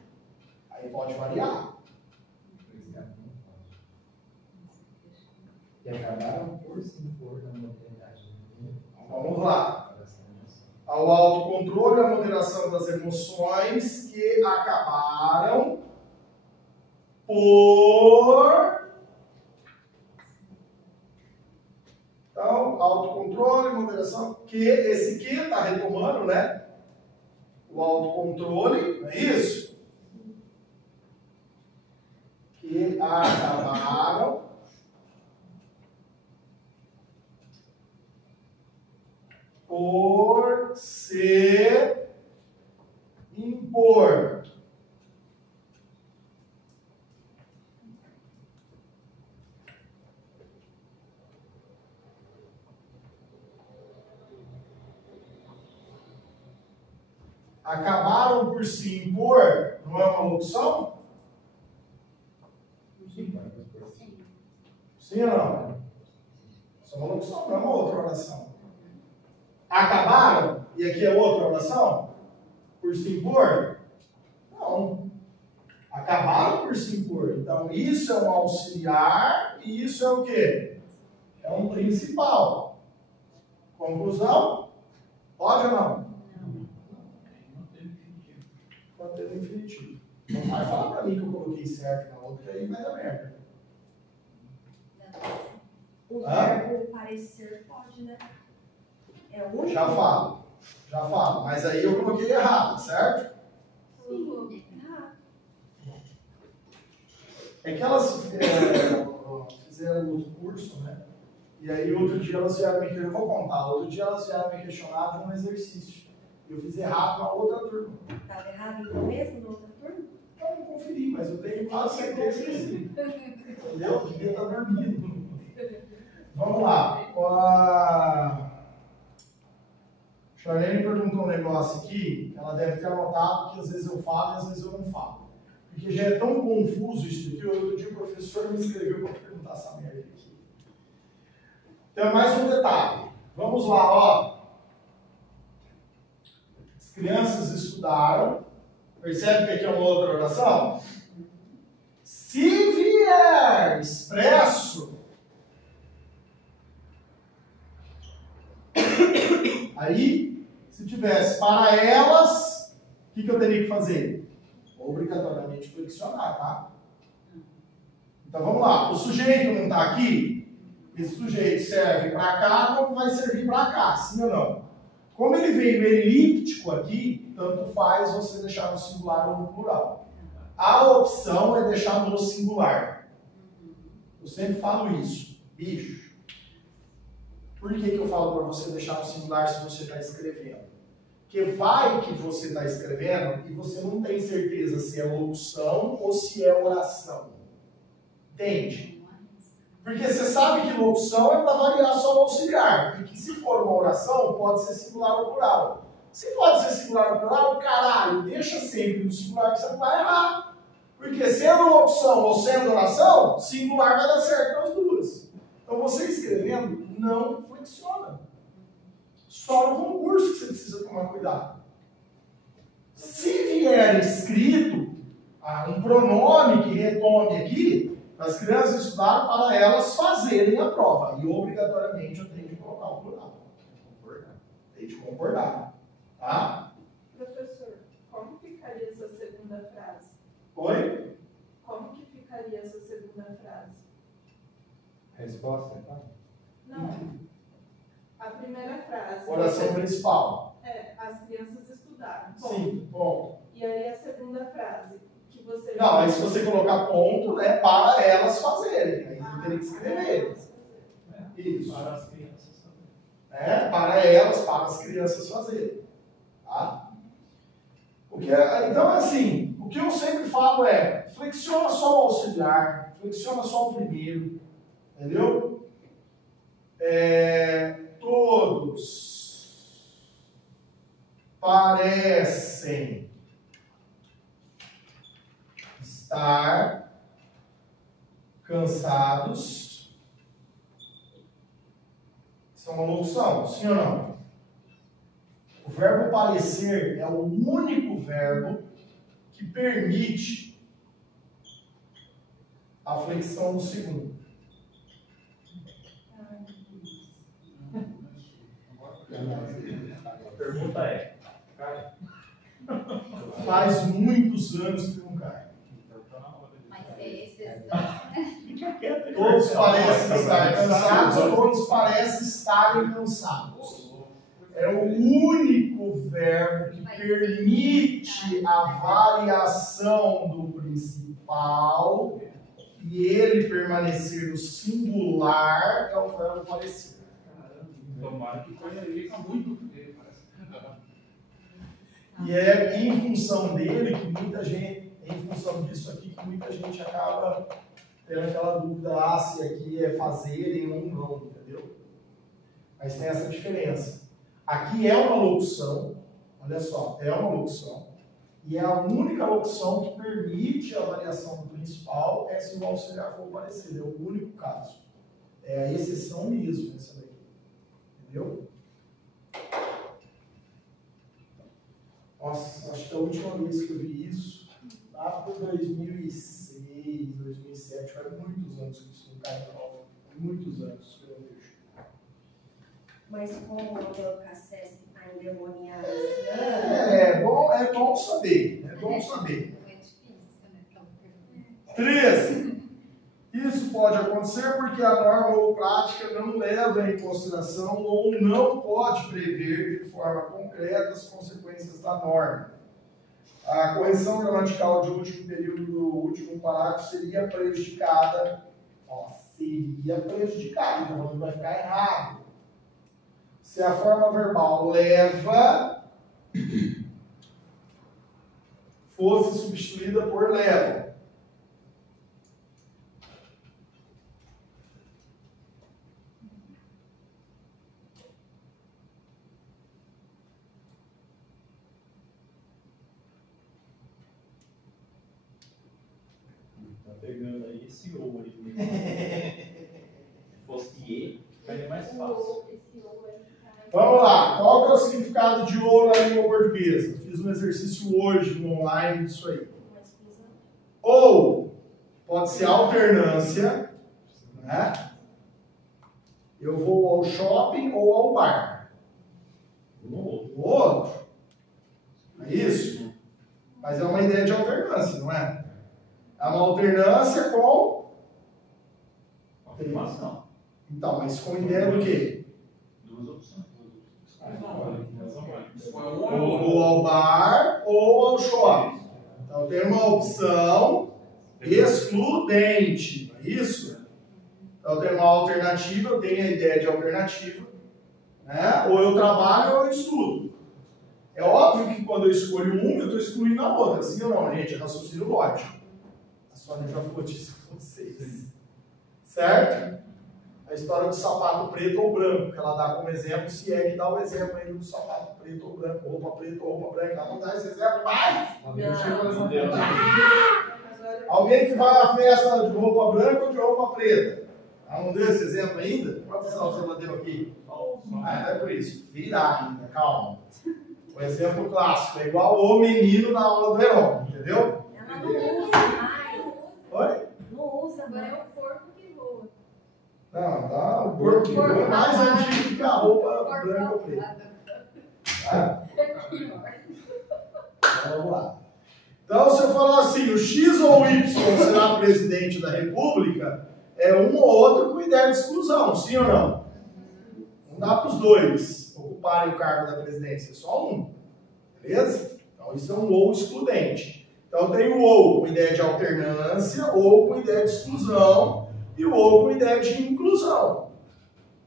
aí pode variar. E acabaram por se impor na modernidade. Vamos lá. Ao autocontrole e à moderação das emoções que acabaram por... Então, autocontrole e moderação, que esse que está retomando, né? O autocontrole, não é isso? Que acabaram por se impor. Acabaram por se impor, não é uma locução? Sim, pode por si. Sim. Sim ou não? Isso é uma locução, não é uma outra oração. Acabaram, e aqui é outra oração, por se impor? Não. Acabaram por se impor. Então, isso é um auxiliar e isso é o quê? É um principal. Conclusão? Pode ou não? Pode ter no infinitivo. Não vai falar pra mim que eu coloquei certo na outra, que aí vai dar merda. O Ah? verbo parecer pode, né? É o único. Já falo. Mas aí eu coloquei errado, certo? Sim. Ah, É que elas fizeram outro curso, né? E aí outro dia elas vieram me questionar, eu vou contar, outro dia elas vieram me questionar de um exercício. Eu fiz errado na outra turma. estava errado então mesmo na outra turma? Eu não conferi, mas eu tenho quase certeza que sim. Entendeu? Eu devia estar dormindo. Vamos lá. A Charlene perguntou um negócio aqui, ela deve ter anotado que às vezes eu falo e às vezes eu não falo. Porque já é tão confuso isso aqui, outro dia o professor me escreveu para perguntar essa merda aqui. Tem mais um detalhe. Vamos lá, ó. As crianças estudaram. Percebe que aqui é uma outra oração? Se vier expresso, Aí, se tivesse para elas, o que eu teria que fazer? Obrigatoriamente flexionar, tá? Então vamos lá. O sujeito não está aqui? Esse sujeito serve para cá, como vai servir para cá? Sim ou não? Como ele veio elíptico aqui, tanto faz você deixar no singular ou no plural. A opção é deixar no singular. Eu sempre falo isso. Bicho. Por que eu falo para você deixar no singular se você está escrevendo? Porque vai que você está escrevendo e você não tem certeza se é locução ou se é oração. Entende? Porque você sabe que locução é para variar só o auxiliar. E que se for uma oração, pode ser singular ou plural. Se pode ser singular ou plural, caralho, deixa sempre no singular que você não vai errar. Porque sendo locução ou sendo oração, singular vai dar certo nas duas. Então você escrevendo não flexiona. Só no concurso que você precisa tomar cuidado. Se vier escrito um pronome que retome aqui, as crianças estudaram para elas fazerem a prova. E obrigatoriamente eu tenho que colocar o plural. Tem de concordar. Tá? Professor, como ficaria essa segunda frase? Oi? Como que ficaria essa segunda frase? Resposta, tá? Não. A primeira frase. Oração principal. As crianças estudaram. Sim, bom. E aí a segunda frase que você. Não, aí se você colocar ponto, né, para elas fazerem. Aí você teria que escrever. Isso. Para as crianças também. Para elas, para as crianças fazerem. Tá? Então, assim, o que eu sempre falo é, flexiona só o auxiliar, flexiona só o primeiro, entendeu? Todos parecem estar cansados. Isso é uma locução, sim ou não? O verbo parecer é o único verbo que permite a flexão do segundo. A pergunta é, cai? Faz muitos anos que não cai. Mas é exceção. Todos parecem estar cansados, todos parecem estarem cansados. É o único verbo que permite a variação do principal e ele permanecer no singular, é o verbo parecer. Tomara que coisa fica muito feio. E é em função dele que muita gente, em função disso aqui, que muita gente acaba tendo aquela dúvida se aqui é fazerem ou não, entendeu? Mas tem essa diferença. Aqui é uma locução, olha só, é uma locução, e é a única locução que permite a variação do principal é se o auxiliar for parecido, é o único caso. É a exceção mesmo, essa daqui. Entendeu? Nossa, acho que a última vez que eu vi isso, lá por 2006, 2007, faz muitos anos que isso não cai na prova. Muitos anos que eu vejo. Mas como o modelo CACES está endemoniado esse ano, É bom saber. É bom saber. É difícil, né? 13. Isso pode acontecer porque a norma ou prática não leva em consideração ou não pode prever de forma concreta as consequências da norma. A correção gramatical de último período do último parágrafo seria prejudicada. Então vai ficar errado. Se a forma verbal leva fosse substituída por leva. Tá pegando aí esse ou aí. Se fosse E, ficaria mais fácil. Vamos lá, qual que é o significado de ou na língua portuguesa? Fiz um exercício hoje no online disso aí. Ou pode ser alternância, né? Eu vou ao shopping ou ao bar. O outro. É isso? Mas é uma ideia de alternância, não é? É uma alternância com... Afirmação. Então, mas com ideia do quê? Duas opções. Ou ao bar ou ao shopping. Então tem uma opção excludente, não é isso? Então tem uma alternativa, eu tenho a ideia de alternativa, né? Ou eu trabalho ou eu estudo. É óbvio que quando eu escolho um, eu estou excluindo a outra, sim ou não, gente? É raciocínio lógico. A Sônia já falou disso com vocês. Certo? A história do sapato preto ou branco, que ela dá como exemplo, se é que dá o exemplo ainda do sapato preto ou branco, roupa preta ou roupa branca, ela não dá esse exemplo mais. Alguém que vai à festa de roupa branca ou de roupa preta? Ela não deu esse exemplo ainda? Quantas aulas ela deu aqui? Ah, não é por isso. Virar ainda, calma. O exemplo clássico é igual o menino na aula do Heron, entendeu? Ela não usa mais. Oi? Não usa Agora mais. é o corpo que voa. Não, tá. O corpo que foi é mais antigo que a roupa branca ou preta. Tá? Então, vamos lá. Então, se eu falar assim, o X ou o Y será presidente da República, é um ou outro com ideia de exclusão, sim ou não? Não dá para os dois ocuparem o cargo da presidência, é só um. Beleza? Então, isso é um ou excludente. Então, tem o ou com ideia de alternância, ou com ideia de exclusão, e o ou com ideia de inclusão.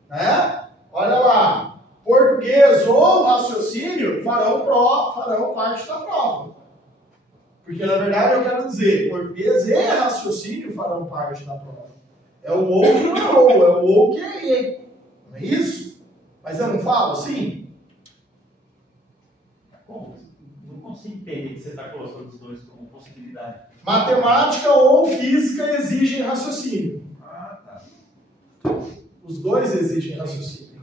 Né? Olha lá. Português ou raciocínio farão parte da prova. Porque, na verdade, eu quero dizer, português e raciocínio farão parte da prova. É o ou que não é ou, é o ou que é e. Não é isso? Mas eu não falo assim? Como? Não consigo entender que você está colocando os dois como possibilidade. Matemática ou física exigem raciocínio. Ah, tá. Os dois exigem raciocínio.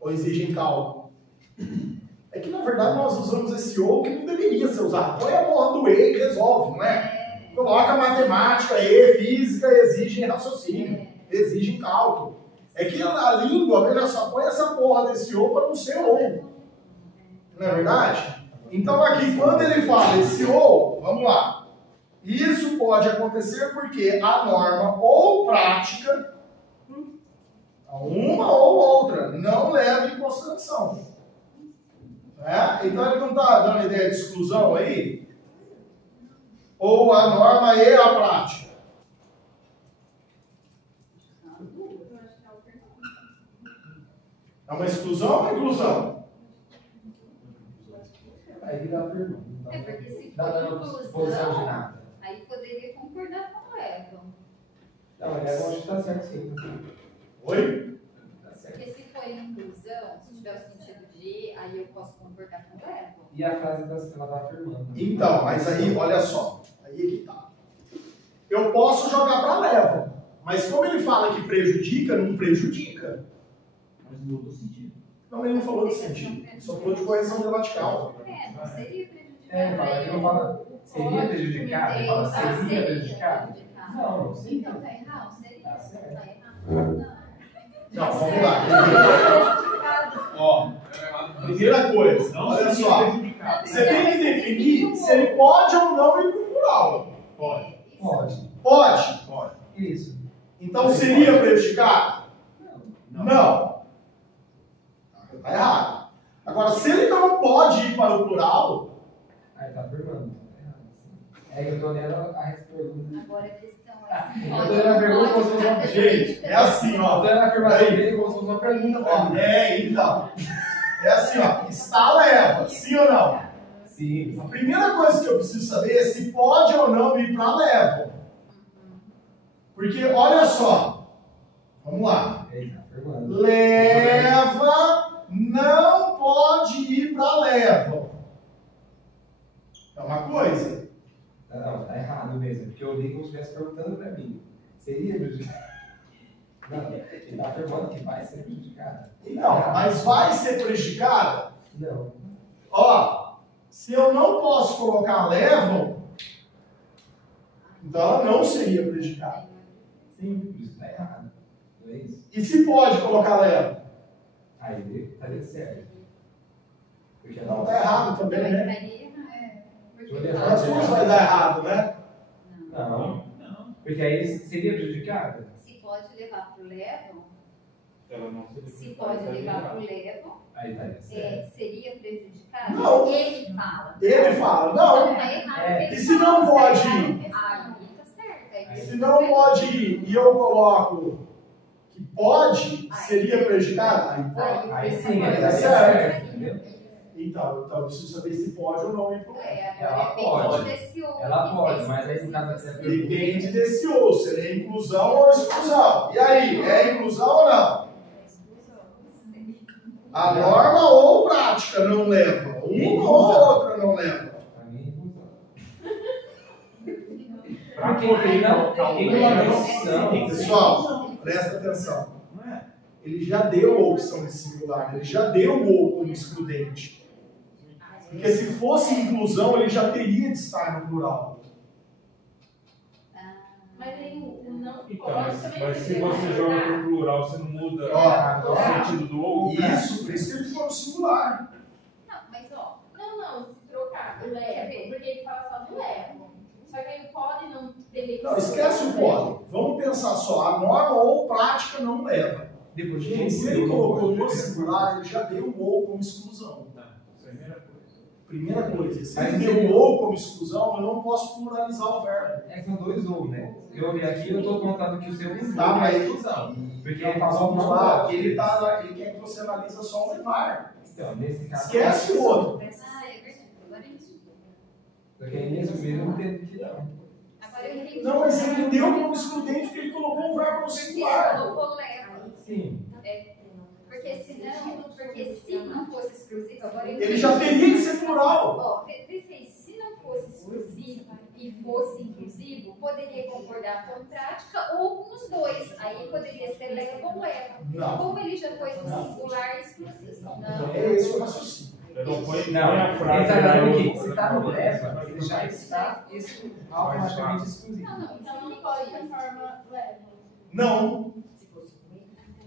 Ou exigem cálculo. É que, na verdade, nós usamos esse ou que não deveria ser usado. Põe a porra do e e resolve, não é? Coloca matemática e física exigem raciocínio. Exigem cálculo. É que a língua, veja só, põe essa porra desse ou para não ser ou. Não é verdade? Então, aqui, quando ele fala esse ou, vamos lá. Isso pode acontecer porque a norma ou prática, uma ou outra, não leva em consideração. É? Então ele não está dando ideia de exclusão aí? Ou a norma e a prática? É uma exclusão ou uma inclusão? Aí dá pergunta. É porque se Dá for posição de inclusão, nada. aí poderia concordar com o Everton. Não, é bom que tá certo sim. Oi? Tá certo. Porque se for inclusão, se tiver o sentido de, aí eu posso concordar com o Everton. E a frase ela tá afirmando. Então, mas aí, olha só. Aí é que tá. Eu posso jogar para leva. Mas como ele fala que prejudica, não prejudica. Mas muda o sentido. Não, ele não falou de sentido. Ele só falou de correção gramatical. Não seria prejudicado. Ele não fala seria prejudicado, ele fala seria prejudicado. Não, não seria. Então tá errado, seria. Tá certo. Tá errado. Não, vamos lá. Ó, primeira coisa, olha só. Você tem que definir se ele pode ou não ir para o plural. Pode. Pode. Pode? Pode. Isso. Então seria prejudicado? Não. Não. Está errado. Agora, se ele não pode ir para o plural, Aí tá afirmando. Tá errado, sim. É que eu tô lendo a pergunta. Agora a questão é. Eu tô lendo a pergunta como se fosse uma gente, é assim, Eu ó. tô lendo a afirmação dele como se fosse uma pergunta. Ó, então. É assim, ó. Está leva, sim ou não? Sim. A primeira coisa que eu preciso saber é se pode ou não ir para a leva. Porque, olha só. Vamos lá. Ele tá afirmando. Leva não pode ir para a leva. É uma coisa. Não, tá errado mesmo. Porque eu li como se estivesse perguntando pra mim. Seria prejudicado? Não, ele tá afirmando que vai ser prejudicado. Então, mas vai ser prejudicada? Não. Ó, se eu não posso colocar levam, então ela não seria prejudicada. Sim, isso tá errado. Não é isso? E se pode colocar levam? Aí ele estaria certo. Não, tá errado também, né? Porque As duas vai dar errado, né? Não. Porque aí seria prejudicada? se pode levar pro level, Ela não se pode levar pro level, Aí tá certo. seria prejudicado? Não. Ele fala. Ele fala, não. Tá errado. É. Ele E se fala, não pode tá ir? errado. Aí tá certo. Aí Se não pode ir e eu coloco que pode, seria prejudicado? Aí pode. Aí sim, aí Tá tá certo. certo, entendeu? Então eu preciso saber se pode ou não ir pro level. Ela Agora pode. depende desse outro. Ela pode, mas aí no caso da Depende desse ou, se ele é inclusão ou exclusão. E aí, é inclusão ou não? A norma ou prática não leva. Uma ou outra não leva. Pra mim, inclusão. Pra Porque poder tem colocar o uma level, opção. tem que ser Pessoal, presta atenção. não é? Ele já deu a opção de singular, ele já deu o ou como excludente. Porque se fosse inclusão, ele já teria de estar no plural. Mas aí o não Então, pode também. mas se você joga no plural, você não muda Ó, o sentido do ou? Isso, por isso que ele foi no singular. Não, mas ó, Não, se trocar o levo, porque ele fala só do levo. Só que aí o pode não deveria. Não, esquece o pode. Vamos pensar só, a norma ou prática não leva. Depois de Gente, se ele colocou no singular, ele já deu o ou como exclusão. Essa é a primeira coisa. Primeira coisa, se Mas ele deu o ou como exclusão, eu não posso pluralizar o verbo. É que são dois ou, né? Eu olhei aqui e eu tô contando que o seu Tá, é mas- exclusão. Porque Ele ele falou vamos não lá, pode. ele quer que você analisa só o levar. Então, nesse caso. Esquece o outro. é verdade. Agora é isso. Porque aí nesse mesmo eu entendo que não. Agora eu entendi. Não, mas ele deu como excludente porque ele colocou o verbo no Porque singular. colocou leva. Sim. Porque se não fosse exclusivo, agora eu Ele já teria que ser plural. Ó, vê se aí, se não fosse exclusivo e fosse inclusivo, poderia concordar com prática ou com os dois. Aí poderia ser leva ou leva. Não. Como ele já pôs no singular exclusivo. Não. É esse o raciocínio. Eu não põe Não, a ele frase. tá dizendo aí, que se tá no leva, ele já está automaticamente exclusivo. Não, Então não pode transformar levo. Não,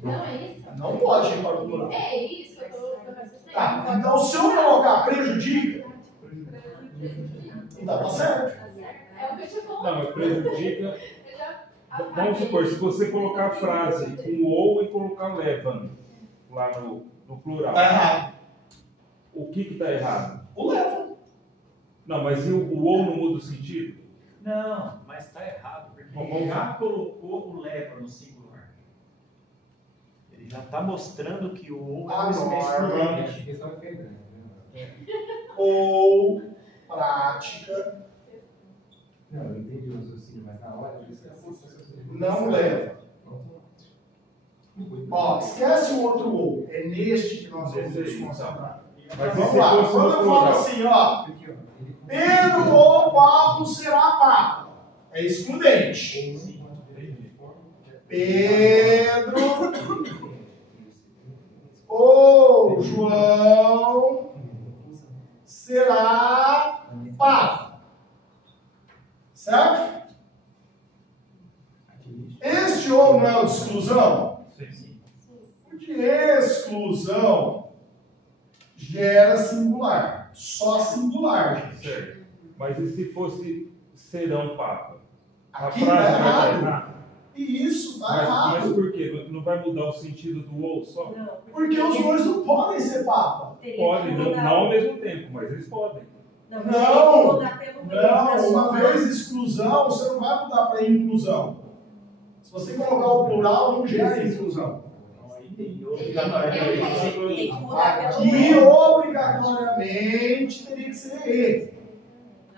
Não é isso? não pode ir para o plural. É isso que eu tô raciocinando. Tá, então se eu colocar prejudica, então tá certo. É o que eu te falou. Não, mas prejudica. Eu já Vamos supor, se você colocar a frase com ou e colocar levam lá no plural, Tá errado. o que está errado? O leva. Não, mas e o ou não muda o sentido? Não, mas está errado, porque Bom, ele vamos já colocou o leva no singular. Ele já está mostrando que o ou é A uma espécie norma. de Questão de pegando. Ou prática Não, eu entendi o raciocínio, mas na hora eu esqueci o raciocínio. não leva. Ó, esquece o outro ou. É neste que nós vamos nos concentrar. Mas Vamos se lá. fosse Quando no eu falo plural? assim, ó, Porque, ó, ele- Pedro ou Paulo será papa. É excludente. Pedro ou João será papa. Certo? Este ou não é o de exclusão? Sim. O de exclusão gera singular. Só singular, gente. Certo. Mas e se fosse serão papa? A Aqui frase tá vai estar errado. errada. E isso tá Mas errado. por quê? Não vai mudar o sentido do ou só? Não, Porque os dois não podem ser papa. teria Pode, que não, mudar. não ao mesmo tempo, mas eles podem. Não, Não. mas teria que mudar pelo meio da Não, uma sua vez exclusão, você não vai mudar para inclusão. Se você colocar o plural, não gera inclusão. Aí tem Tem obrigatoriamente. que mudar pelo Aqui, meio. obrigatoriamente, teria que ser ele.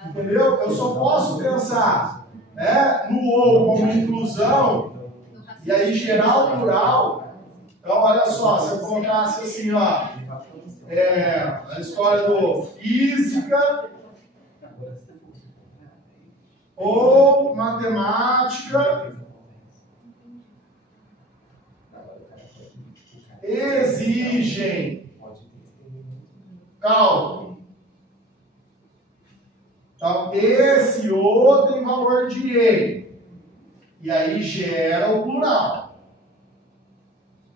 Entendeu? Eu só posso pensar, né, no ou como inclusão e aí gerar o plural. Então, olha só, se eu colocasse assim, ó, a história do física ou matemática exigem cálculo. Então, esse O tem valor de E. E aí gera o plural.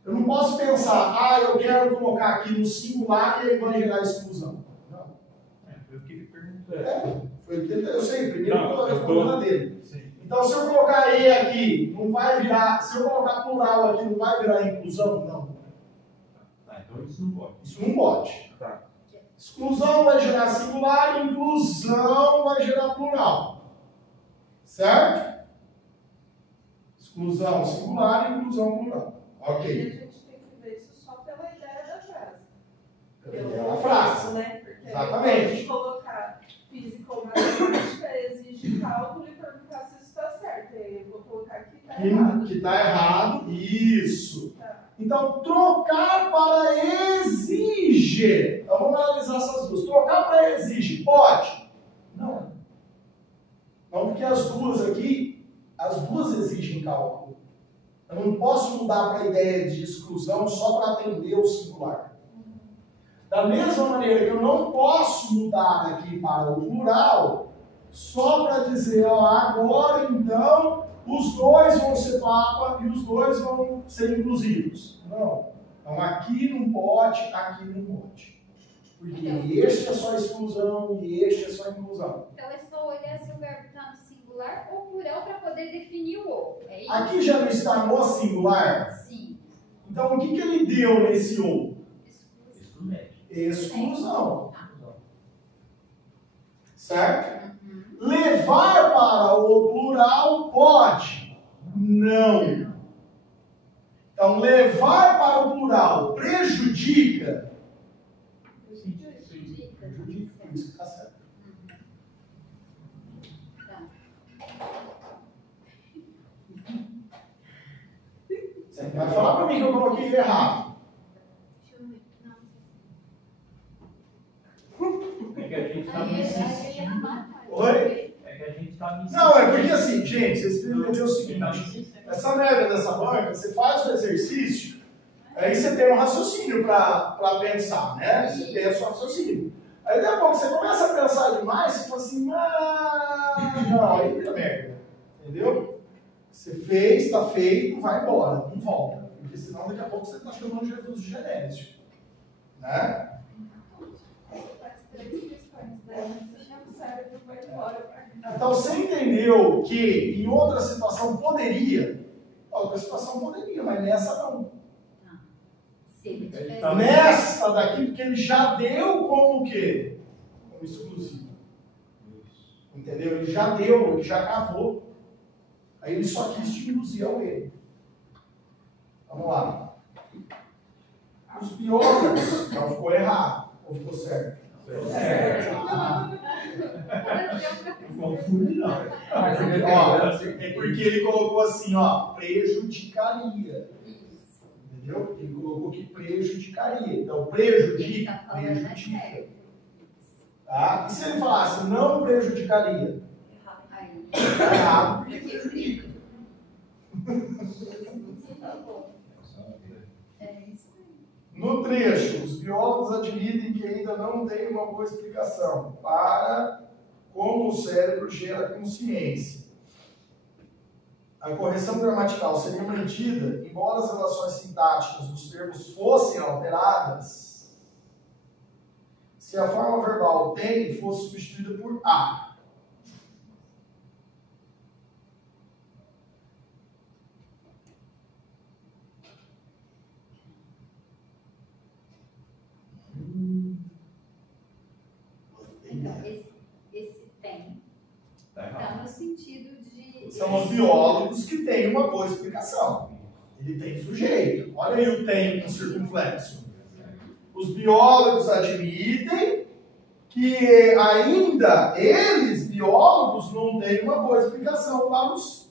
Eu não posso pensar, eu quero colocar aqui no singular e aí vai gerar exclusão. Não. Foi o que ele perguntou. Foi o que eu sei, primeiro Não, eu estou eu respondendo a dele. Sim. Então, se eu colocar E aqui, não vai virar, se eu colocar plural aqui, não vai virar inclusão? Não. Então isso não pode. Isso não pode. Tá. Exclusão vai gerar singular, inclusão vai gerar plural. Certo? Exclusão singular, inclusão plural. E a Ok. gente tem que ver isso só pela ideia da frase. É a frase. Né? Porque Exatamente. se colocar física ou matemática exige cálculo e perguntar se isso está certo. E aí eu vou colocar que está errado. Que está errado. Isso. Tá. Então, trocar para exige. Então, vamos analisar essas duas. Trocar para exige. Pode? Não. Não, porque as duas aqui, as duas exigem cálculo. Eu não posso mudar para a ideia de exclusão só para atender o singular. Da mesma maneira que eu não posso mudar aqui para o plural só para dizer, agora então os dois vão ser papa e os dois vão ser inclusivos. Não. Então aqui não pode, aqui não pode. Porque este é só exclusão e este é só inclusão. Então é só olhar se o verbo está no singular ou plural para poder definir o ou. É isso? Aqui já não está no singular. Sim. Então o que ele deu nesse ou? Exclusão. Exclusão. Certo? Levar para o plural pode? Não. Então, levar para o plural prejudica? Prejudica. Prejudica, por isso que está certo. Tá. Você vai falar para mim que eu coloquei errado. Deixa eu ver. Não. É que a gente está Aí me eu ia matar. Oi? É que a gente está me Não, é porque assim, gente, vocês precisam entender o seguinte. Essa merda dessa banca, você faz o exercício, aí você tem um raciocínio para pensar, né? Você tem o seu raciocínio. Aí daqui a pouco você começa a pensar demais, você fala assim, não, aí vira merda. Entendeu? Você fez, está feito, vai embora, não volta. Porque senão daqui a pouco você está chamando Jesus de Genésio. Né? Faz 3 questões dela, você chama o cérebro e vai embora para cá. Então você entendeu que em outra situação poderia, outra situação poderia, mas nessa não. Se ele tivesse... Então, nessa daqui, porque ele já deu como o quê? Como exclusivo. Entendeu? Ele já deu, ele já cavou. Aí ele só quis te induzir ao erro. Vamos lá. Os biólogos, não ficou errado, ou ficou certo? Certo. Não confunde, não. Mas ele É porque ele colocou assim, prejudicaria. Entendeu? Ele colocou que prejudicaria. Então, prejudica, Tá falando mais prejudica. sério. Tá? E se ele falasse não prejudicaria? Aí. Está errado porque prejudica. Tá bom. É isso aí. No trecho, os biólogos admitem que ainda não tem uma boa explicação para como o cérebro gera consciência. A correção gramatical seria mantida, embora as relações sintáticas dos termos fossem alteradas, se a forma verbal tem fosse substituída por a. Então, esse tem. Tá Está errado. no sentido de. São os biólogos que têm uma boa explicação. Ele tem sujeito. Olha aí o tem com circunflexo. Os biólogos admitem que ainda eles, biólogos, não têm uma boa explicação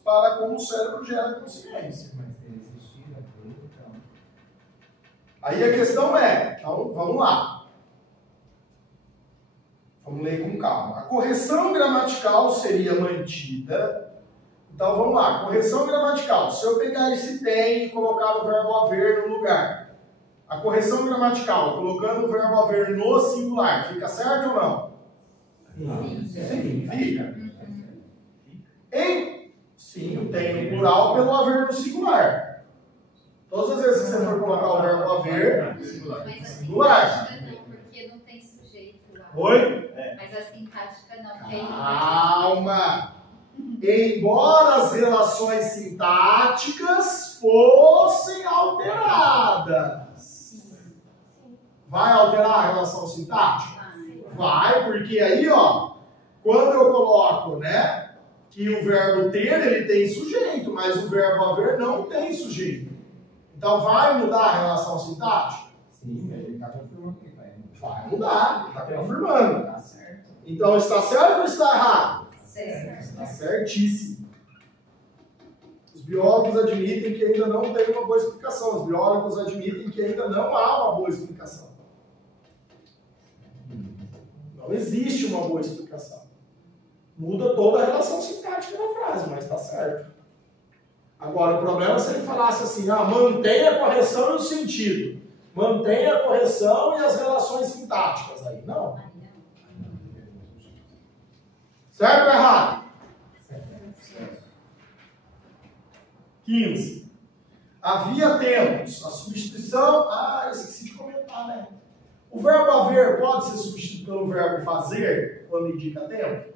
para como o cérebro gera consciência. Mas se existir aquilo, então. Aí a questão é, então vamos lá. Vamos ler com calma. A correção gramatical seria mantida. Então vamos lá, correção gramatical. Se eu pegar esse tem e colocar o verbo haver no lugar, a correção gramatical, colocando o verbo haver no singular, fica certo ou não? Sim, fica. Sim, o tem no plural pelo haver no singular. Todas as vezes que você for colocar o verbo haver, Mas a singular. sintática não, porque não tem sujeito lá. Oi? Mas a sintática não tem. Calma! Embora as relações sintáticas fossem alteradas. Vai alterar a relação sintática? Vai, porque aí, ó, quando eu coloco, né, que o verbo ter, ele tem sujeito, mas o verbo haver não tem sujeito. Então, vai mudar a relação sintática? Sim, ele está confirmando que vai. Vai mudar, está confirmando. Tá certo. Então, está certo ou está errado? Certo. Está certíssimo. Os biólogos admitem que ainda não tem uma boa explicação. Os biólogos admitem que ainda não há uma boa explicação. Não existe uma boa explicação. Muda toda a relação sintática da frase, mas está certo. Agora, o problema é se ele falasse assim, mantenha a correção e o sentido. Mantenha a correção e as relações sintáticas. Aí, não. Certo ou errado? Certo. 15. Havia tempos. A substituição... eu esqueci de comentar, né? O verbo haver pode ser substituído pelo verbo fazer quando indica tempo?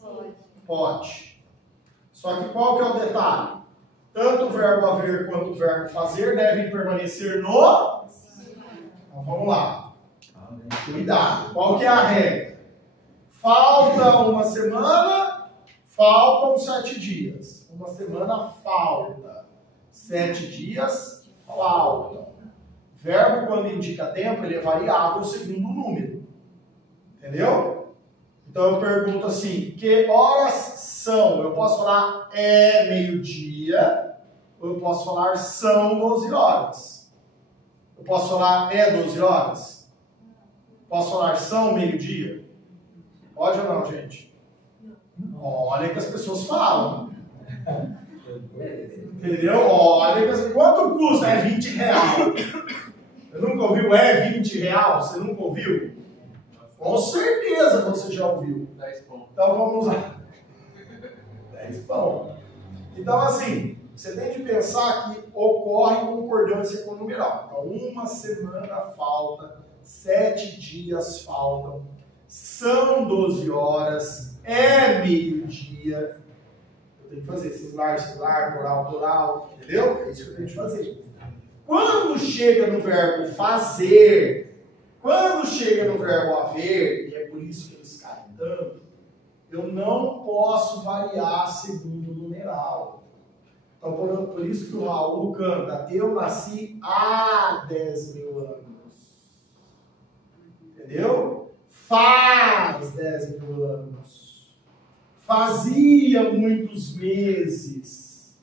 Pode. Pode. Só que qual que é o detalhe? Tanto o verbo haver quanto o verbo fazer devem permanecer no... Então vamos lá. Cuidado. Qual que é a regra? Falta uma semana, faltam 7 dias. Uma semana falta. 7 dias faltam. Verbo, quando indica tempo, ele é variável segundo o número. Entendeu? Então eu pergunto assim, que horas são? Eu posso falar é meio-dia, ou eu posso falar são 12 horas. Eu posso falar é 12 horas? Posso falar são meio-dia? Pode ou não, gente? Olha que as pessoas falam. Entendeu? Olha que quanto custa? É 20 reais. Você nunca ouviu é 20 reais? Você nunca ouviu? Com certeza você já ouviu. 10 pontos. Então vamos lá. 10 pão. Então assim, você tem de pensar que ocorre concordância com o numeral. Então, uma semana falta, 7 dias faltam, são 12 horas, é meio-dia. Eu tenho que fazer singular, plural, entendeu? É isso que eu tenho de fazer. Quando chega no verbo fazer, quando chega no verbo haver, e é por isso que eles caem tanto, eu não posso variar segundo o numeral. Então, por isso que o Raul canta, eu nasci há 10 mil anos. Entendeu? Faz 10 mil anos. Fazia muitos meses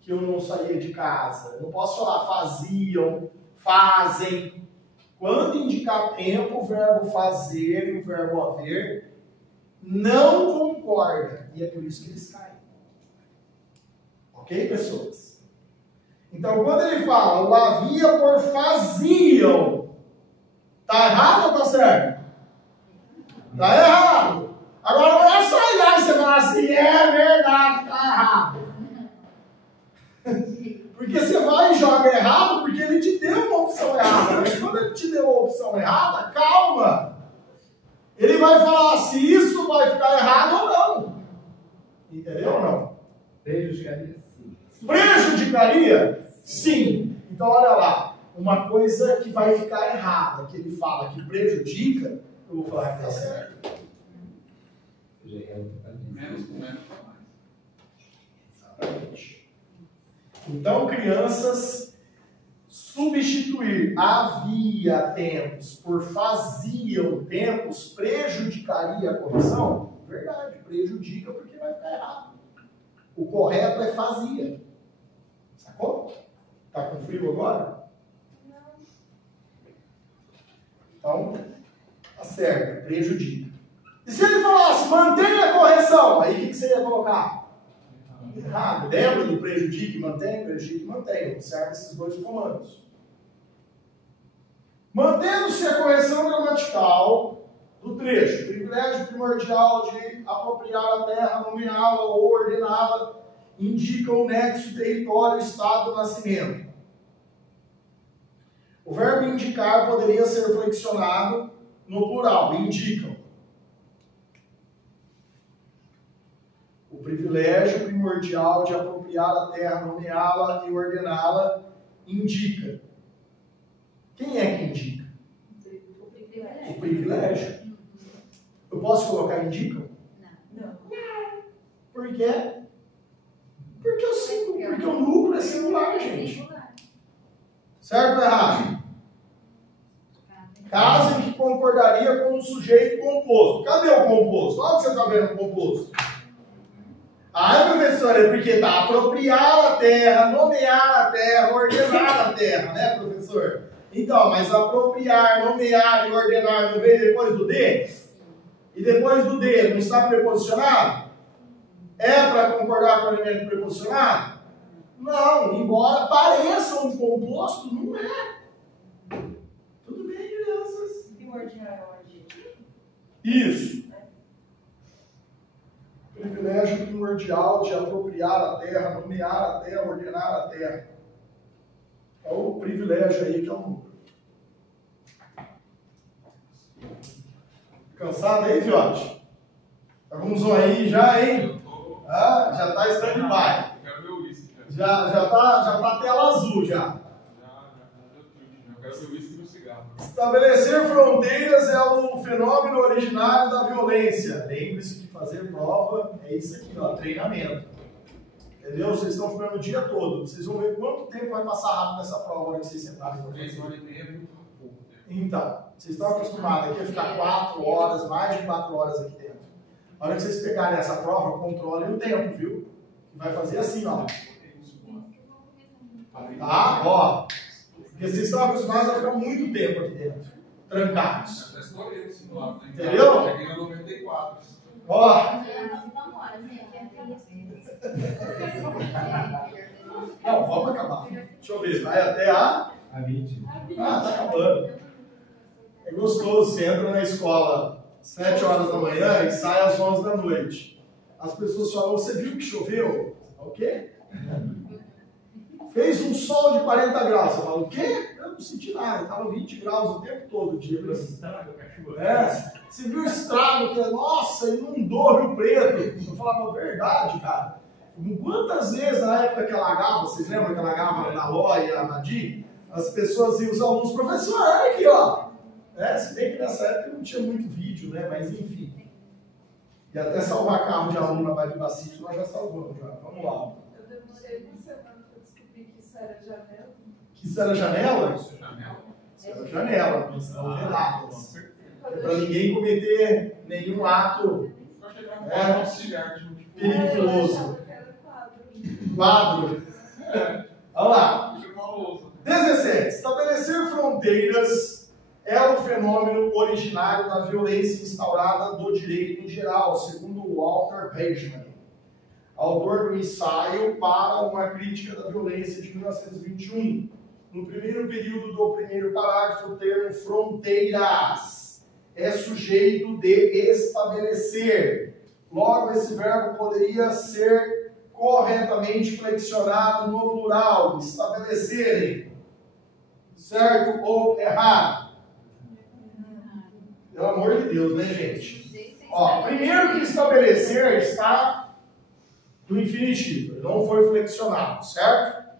que eu não saía de casa. Eu não posso falar faziam, fazem. Quando indicar tempo, o verbo fazer e o verbo haver não concordam. E é por isso que eles caem. Ok, pessoas? Então, quando ele fala o havia por faziam, tá errado ou tá certo? Tá errado. Agora não é só olhar e você falar assim, é verdade, tá errado. Porque você vai e joga errado porque ele te deu uma opção errada. Mas quando ele te deu a opção errada, calma. Ele vai falar se isso vai ficar errado ou não. Entendeu ou não? Prejudicaria sim. Prejudicaria? Sim. Então, olha lá. Uma coisa que vai ficar errada, que ele fala que prejudica, eu vou falar que está certo. Menos com menos para mais. Exatamente. Então, crianças, substituir havia tempos por faziam tempos prejudicaria a correção? Verdade, prejudica porque vai ficar errado. O correto é fazia. Sacou? Tá com frio agora? Não. Então, tá certo, prejudica. E se ele falasse, mantenha a correção, aí o que você ia colocar? Errado. Lembra do prejudique e mantém? Prejudique e mantém. Observe esses dois comandos. Mantendo-se a correção gramatical do trecho, privilégio primordial de apropriar a terra, nomeá-la ou ordená-la, indica o nexo território, estado, nascimento. O verbo indicar poderia ser flexionado no plural, indicam. O privilégio primordial de apropriar a terra, nomeá-la e ordená-la, indica. Quem é que indica? O privilégio. Eu posso colocar indicam? Não. Por quê? Porque o núcleo é singular, gente. Certo ou errado? Caso em que concordaria com o sujeito composto. Cadê o composto? Onde você está vendo o composto? Ah, professor, é porque está apropriar a terra, nomear a terra, ordenar a terra, né, professor? Então, mas apropriar, nomear e ordenar não vem depois do D? E depois do D não está preposicionado? É para concordar com o elemento preposicionado? Não, embora pareça um composto, não é. Tudo bem, crianças? Primordial é um adjetivo? Isso. Privilégio primordial de apropriar a terra, nomear a terra, ordenar a terra. É o privilégio aí que é o núcleo. Cansado aí, fiote? Tá com um som aí já, hein? Ah, já tá stand-by. Quero ver o uísque. Já tá tela azul já. Eu quero ver o uísque no cigarro. Estabelecer fronteiras é o fenômeno originário da violência. Lembre-se que fazer prova é isso aqui, ó, treinamento. Entendeu? Vocês estão ficando o dia todo. Vocês vão ver quanto tempo vai passar rápido nessa prova, a hora que vocês sentarem para 3 fazer. horas e meia é muito pouco tempo. Então, vocês estão acostumados aqui a ficar 4 horas, mais de 4 horas aqui dentro. A hora que vocês pegarem essa prova, controlem o tempo, viu? Vai fazer assim, ó. Tá? Ó. Porque vocês estão acostumados a ficar muito tempo aqui dentro, trancados. Já estourei no simulado. Entendeu? Cheguei no 94. Ó. Não, vamos acabar. Deixa eu ver, vai até a 20. Ah, tá acabando. É gostoso, você entra na escola 7 horas da manhã e sai às 11 da noite. As pessoas falam, você viu que choveu? O quê? Fez um sol de 40 graus. Você fala, o quê? Eu não senti nada, estava 20 graus o tempo todo o dia. Você viu o estrago? Que, nossa, inundou Rio Preto. Eu falava, verdade, cara. Quantas vezes na época que alagava, vocês lembram que alagava na Ló e a Nadir? As pessoas e os alunos, professor, olha aqui, ó. Se bem que nessa época não tinha muito vídeo, né? Mas enfim. E até salvar carro de aluno na Badibacite, nós já salvamos. Já. Vamos lá. Eu demorei uma semana para descobrir que isso era janela. Que isso era janela? Isso é janela? Isso era janela, mas são veladas. É para ninguém cometer nenhum ato perigoso. Quadro. Vamos lá. 17. Estabelecer fronteiras é o fenômeno originário da violência instaurada do direito em geral, segundo Walter Benjamin, autor do ensaio para uma crítica da violência de 1921. No primeiro período do primeiro parágrafo, o termo fronteiras é sujeito de estabelecer. Logo, esse verbo poderia ser corretamente flexionado no plural, estabelecerem. Certo ou errado? Pelo amor de Deus, né, gente? Ó, primeiro que estabelecer está no infinitivo, ele não foi flexionado, certo?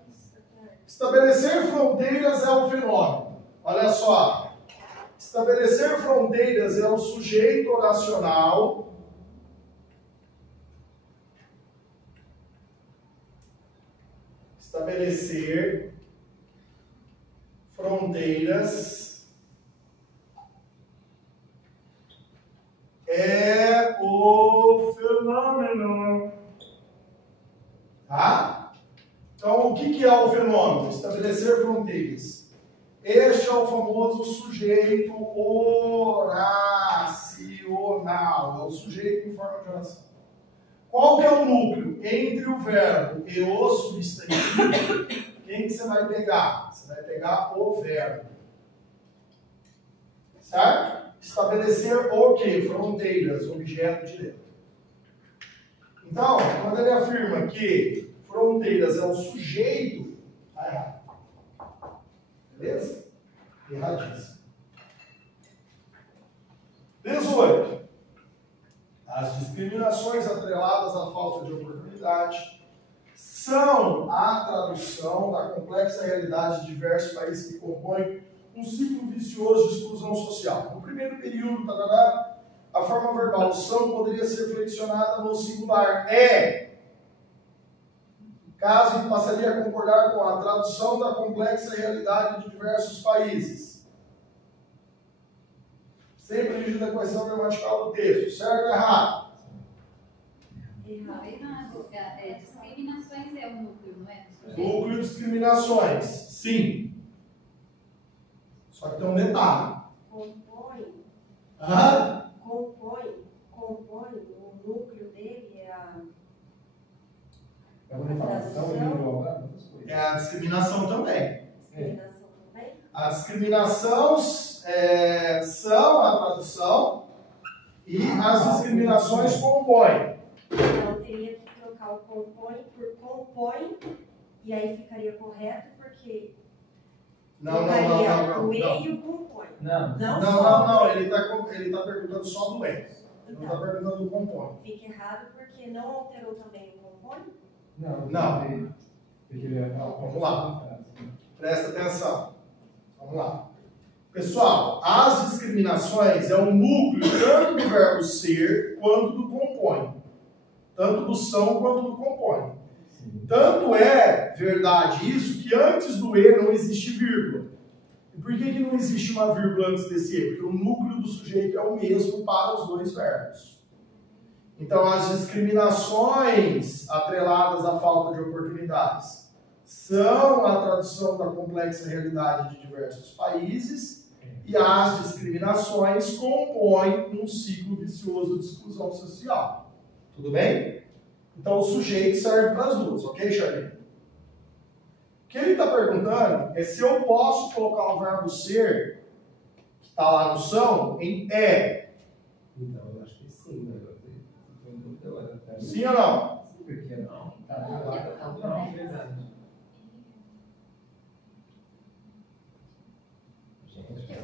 Estabelecer fronteiras é o fenômeno. Olha só. Estabelecer fronteiras é o sujeito oracional estabelecer fronteiras é o fenômeno. Tá? Então, o que é o fenômeno? Estabelecer fronteiras. Este é o famoso sujeito oracional. É o sujeito em forma de oração. Qual que é o núcleo entre o verbo e o substantivo? Quem que você vai pegar? Você vai pegar o verbo. Certo? Estabelecer o quê? Fronteiras, objeto direto. Então, quando ele afirma que fronteiras é o sujeito, está errado. Beleza? Erradíssimo. 18. As discriminações atreladas à falta de oportunidade são a tradução da complexa realidade de diversos países que compõem um ciclo vicioso de exclusão social. No primeiro período, a forma verbal são poderia ser flexionada no singular caso passaria a concordar com a tradução da complexa realidade de diversos países. Sempre dirigida a questão gramatical do texto. Certo ou errado? Errado. Discriminações é o núcleo, não é? Núcleo de discriminações. Sim. Só que tem um detalhe. Compõe. Hã? Compõe. O núcleo dele é a. É uma reparação individual, outras coisas. É a discriminação também. Discriminação também? A discriminação são a tradução e as discriminações compõem. Então teria que trocar o compõe por compõe e aí ficaria correto porque Não. o e e o compõe. Não. Não. Ele está perguntando só do E. Ele não está perguntando do compõe. Fica errado porque não alterou também o compõe. Não. Vamos lá. Presta atenção. Vamos lá. Pessoal, as discriminações é o núcleo tanto do verbo ser quanto do compõe. Tanto do são quanto do compõe. Tanto é verdade isso que antes do E não existe vírgula. E por que não existe uma vírgula antes desse E? Porque o núcleo do sujeito é o mesmo para os dois verbos. Então, as discriminações atreladas à falta de oportunidades são a tradução da complexa realidade de diversos países e as discriminações compõem um ciclo vicioso de exclusão social. Tudo bem? Então, o sujeito serve para as duas, ok, Charlie? O que ele está perguntando é se eu posso colocar o verbo ser, que está lá no são, em é. Então, eu acho que sim, né? Sim ou não? Por que não? Não, verdade.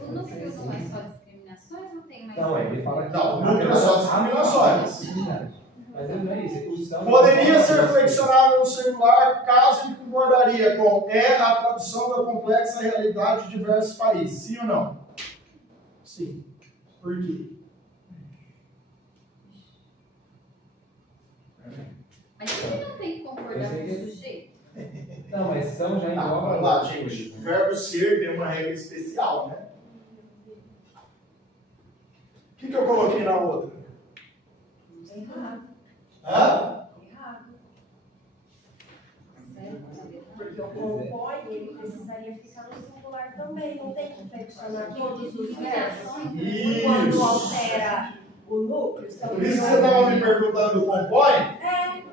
O núcleo não é só discriminações ou tem mais? Não, ele fala que. Não, o núcleo é só discriminações. Mas não é isso. Poderia ser flexionado no singular caso ele concordaria com a tradução da complexa realidade de diversos países. Sim ou não? Sim. Por quê? Mas ele não tem que concordar com o sujeito. Não, mas são já igual. Vamos lá, gente. O verbo ser tem uma regra especial, né? O que eu coloquei na outra? Errado. Hã? Errado. Porque o compõe, ele precisaria ficar no singular também. Não tem que flexionar todos os verbos. Isso. Quando altera o núcleo. Por isso que você estava me perguntando do compõe?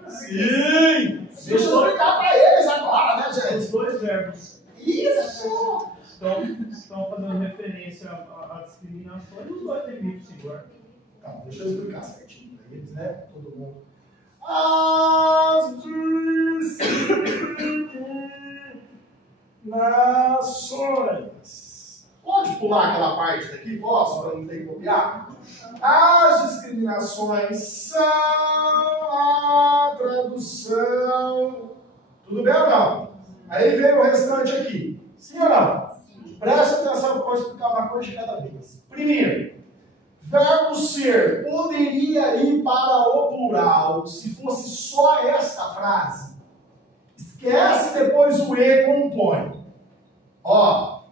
Sim! Deixa eu explicar para eles agora, né, Os gente? dois verbos Isso! estão fazendo referência a discriminações, os dois têm grifo singular. Então, deixa eu explicar certinho para eles, né? Todo mundo. As discriminações. Pode pular aquela parte daqui, posso? Para não ter que copiar? As discriminações são a tradução. Tudo bem ou não? Aí vem o restante aqui. Sim ou não? Presta atenção que eu vou explicar uma coisa de cada vez. Primeiro, verbo ser poderia ir para o plural se fosse só esta frase. Esquece depois o E compõe. Ó,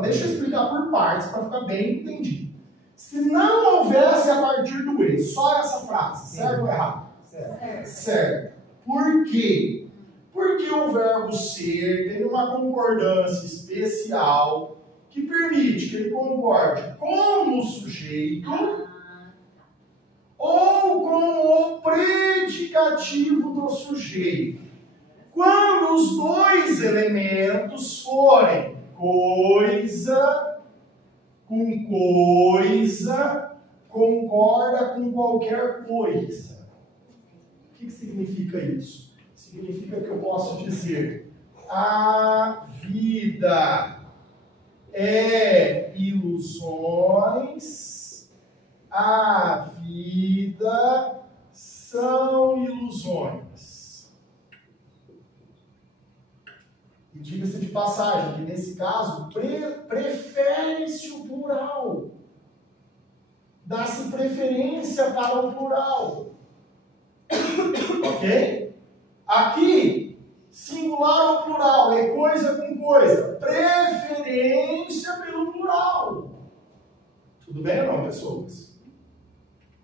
deixa eu explicar por partes para ficar bem entendido. Se não houvesse a partir do E, só essa frase, certo ou errado? Certo. Por quê? Porque o verbo ser tem uma concordância especial que permite que ele concorde com o sujeito ou com o predicativo do sujeito. Quando os dois elementos forem coisa com coisa, concorda com qualquer coisa. O que significa isso? Significa que eu posso dizer: a vida ilusões, a vida são ilusões. E diga-se de passagem que nesse caso prefere-se o plural. Dá-se preferência para o plural. Ok? Aqui, singular ou plural é coisa com coisa. Preferência pelo plural. Tudo bem ou não, pessoas?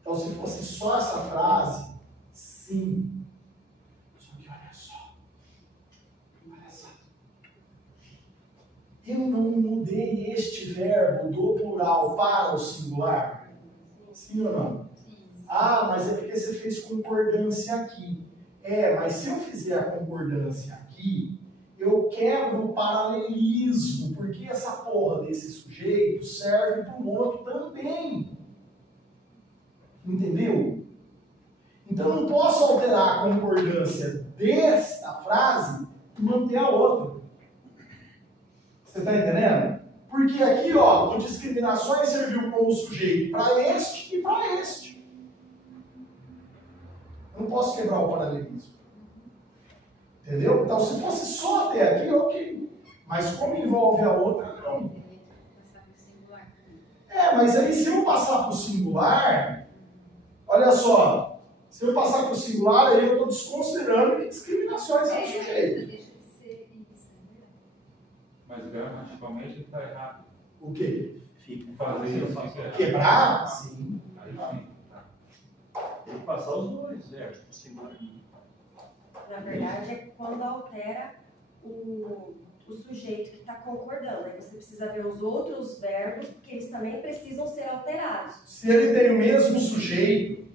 Então, se fosse só essa frase, sim. Só que olha só. Olha só. Eu não mudei este verbo do plural para o singular? Sim ou não? Ah, mas é porque você fez concordância aqui. Mas se eu fizer a concordância aqui, eu quebro o paralelismo, porque essa porra desse sujeito serve para o outro também. Entendeu? Então eu não posso alterar a concordância desta frase e manter a outra. Você está entendendo? Porque aqui, ó, o discriminações serviu como sujeito para este e para este. Eu não posso quebrar o paralelismo. Entendeu? Então, se fosse só até aqui, ok. Mas como envolve a outra, não. Mas aí se eu passar para o singular, olha só, se eu passar para o singular, aí eu estou desconsiderando que discriminações é o sujeito. Mas gramaticalmente ele está errado. O quê? Fazer isso. Quebrar? Sim. Aí sim. Tem que passar os dois verbos por cima. Na verdade, é quando altera o sujeito que está concordando. Aí você precisa ver os outros verbos, porque eles também precisam ser alterados. Se ele tem o mesmo sujeito,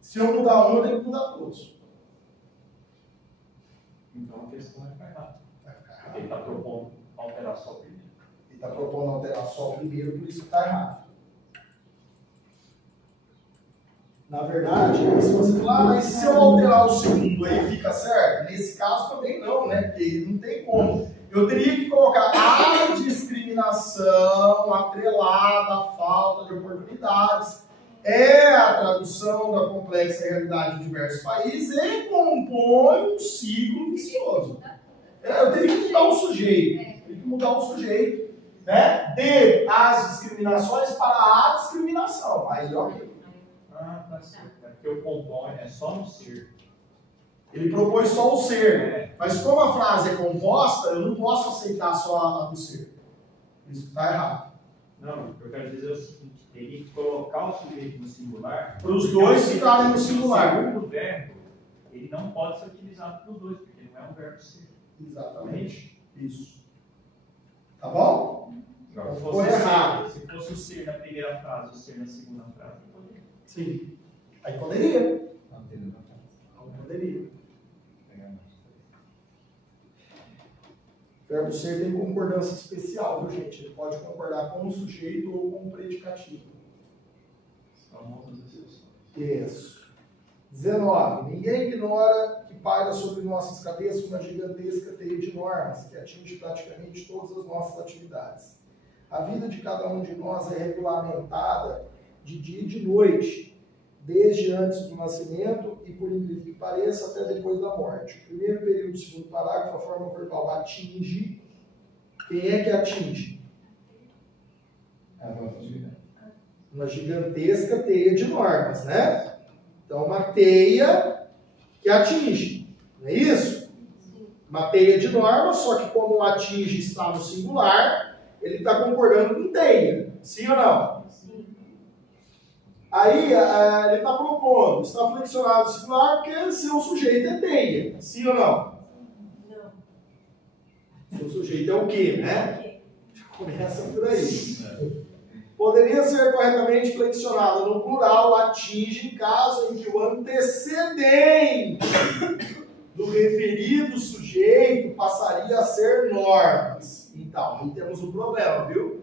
se eu mudar um, eu tenho que mudar todos. Então a questão vai ficar errada. Vai ficar errado. Ele está propondo alterar só o primeiro. Ele está propondo alterar só o primeiro, por isso que está errado. Na verdade, se você falar, mas se eu alterar o segundo aí fica certo? Nesse caso também não, né? Porque não tem como. Eu teria que colocar a discriminação atrelada à falta de oportunidades. É a tradução da complexa realidade de diversos países e compõe um ciclo vicioso. Eu teria que mudar o sujeito. Teria que mudar o sujeito, né? De as discriminações para a discriminação. Aí, ok. Ah, tá certo. É porque o compõe é só no ser. Ele propôs só o ser. Mas como a frase é composta, eu não posso aceitar só a do ser. Isso está errado. Não, o que eu quero dizer é o seguinte: teria que colocar o sujeito no singular. Para os dois ficarem no singular. O segundo verbo, ele não pode ser utilizado para os dois, porque ele não é um verbo ser. Exatamente. Isso. Tá bom? Agora, se Foi fosse errado. se fosse o ser na primeira frase, o ser na segunda frase, poderia. Sim. Aí poderia. Não poderia. O verbo ser tem concordância especial, viu, gente? Ele pode concordar com o sujeito ou com o predicativo. Famosas exceções. Isso. 19. Ninguém ignora que paira sobre nossas cabeças uma gigantesca teia de normas que atinge praticamente todas as nossas atividades. A vida de cada um de nós é regulamentada de dia e de noite, desde antes do nascimento e, por incrível que pareça, até depois da morte. O primeiro período do segundo parágrafo, a forma verbal atinge. Quem é que atinge? Uma gigantesca teia de normas, né? Então, uma teia que atinge, não é isso? Uma teia de normas, só que como atinge está no singular, ele está concordando com teia. Sim ou não? Sim. Aí, ele está propondo, está flexionado o singular porque seu sujeito é teia. Sim ou não? Não. Seu sujeito é o quê, né? Já começa por aí. Poderia ser corretamente flexionado no plural, atinge em caso em que o antecedente do referido sujeito passaria a ser normas. Então, aí temos um problema, viu?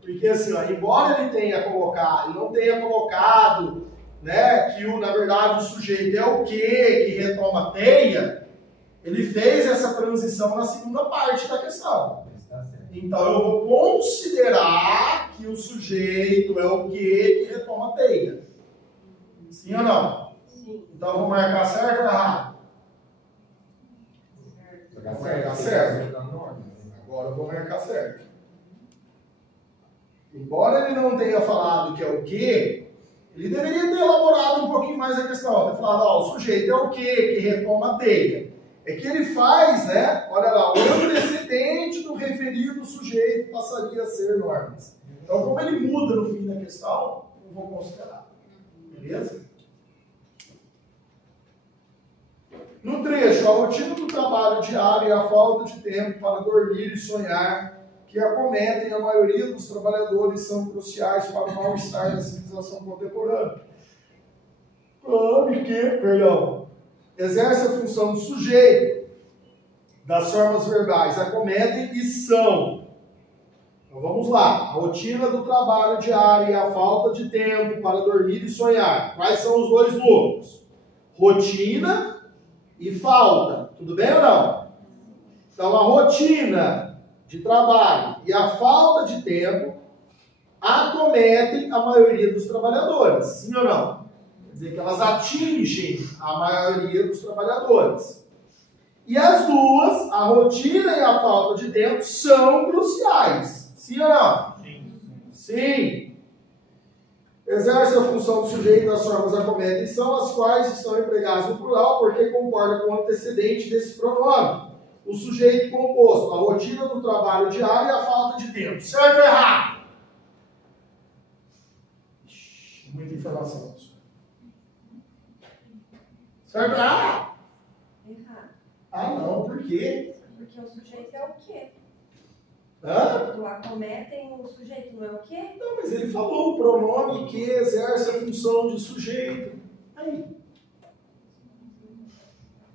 Porque assim, ó, embora ele tenha colocado, ele não tenha colocado, né, que na verdade o sujeito é o quê que retoma a teia, ele fez essa transição na segunda parte da questão. Está certo. Então eu vou considerar que o sujeito é o que retoma a teia. Sim ou não? Sim. Então eu vou marcar certo ou errado? Vou marcar certo. Agora eu vou marcar certo. Embora ele não tenha falado que é o que, ele deveria ter elaborado um pouquinho mais a questão. Ter falado, ó, o sujeito é o que retoma a teia. É que ele faz, né? Olha lá, o antecedente do referido sujeito passaria a ser normas. Então, como ele muda no fim da questão, eu vou considerar. Beleza? No trecho, a rotina do trabalho diário e a falta de tempo para dormir e sonhar que acometem a maioria dos trabalhadores são cruciais para o mal-estar da civilização contemporânea. Exerce a função de sujeito das formas verbais, acometem e são. Então vamos lá. A rotina do trabalho diário e a falta de tempo para dormir e sonhar. Quais são os dois núcleos? Rotina e falta. Tudo bem ou não? Então a rotina de trabalho e a falta de tempo acometem a maioria dos trabalhadores. Sim ou não? Quer dizer que elas atingem a maioria dos trabalhadores. E as duas, a rotina e a falta de tempo, são cruciais. Sim ou não? Sim. Exerce a função do sujeito das formas acometem são as quais estão empregadas no plural porque concorda com o antecedente desse pronome. O sujeito composto, a rotina do trabalho diário e a falta de tempo. Certo ou errado? Muita informação. Certo ou errado? Errado. Ah, não. Por quê? Porque o sujeito é o quê? Hã? Do acometem, o sujeito não é o quê? Não, mas ele falou o pronome que exerce a função de sujeito. Aí.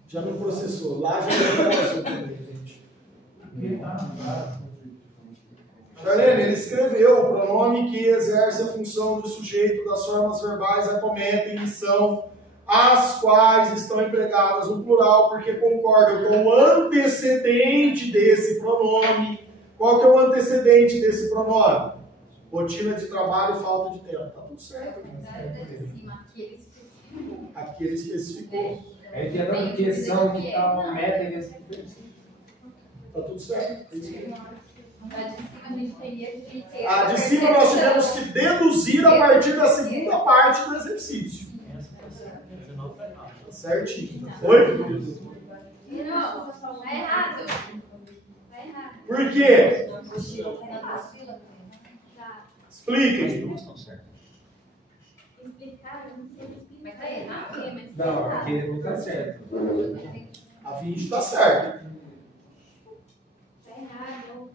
Já não processou. Lá já não processou também, gente. Charlene, ele escreveu o pronome que exerce a função de sujeito das formas verbais acometem e são as quais estão empregadas no plural porque concordam com o antecedente desse pronome. Qual que é o antecedente desse pronome? Rotina de trabalho e falta de tempo. Tá tudo certo. Aqui ele especificou. É que a questão que está uma meta e assim. Tá tudo certo. A de cima a gente teria que ter. A de cima nós tivemos que deduzir a partir da segunda parte do exercício. Tá certinho. Foi? Não, tá errado. Tá errado. Por quê? Na apostila tá errado. Expliquem. Explicar, eu não sei explicar. Mas tá errado? Não, aqui ele não está certo. A 20 está certo. Tá errado.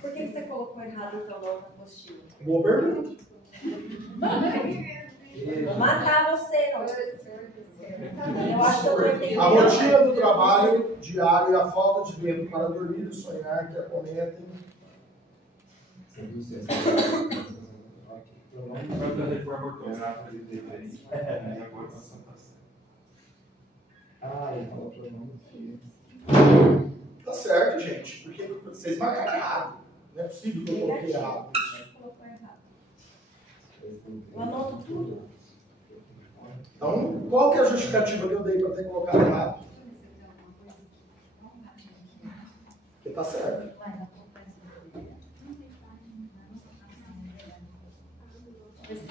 Por que você colocou errado então na outra apostila? Boa pergunta. Vou matar você, não. Eu acho que eu tô entendendo. A rotina do trabalho diário e a falta de tempo para dormir e sonhar que acometem. A própria reforma ortográfica de referência. Agora passa a passar. Ah, ele falou pronome. Tá certo, gente. Porque vocês marcaram errado. Não é possível que eu coloquei errado. Colocou errado. Eu anoto tudo. Então, qual que é a justificativa que eu dei para ter colocado errado? Porque tá certo. Esse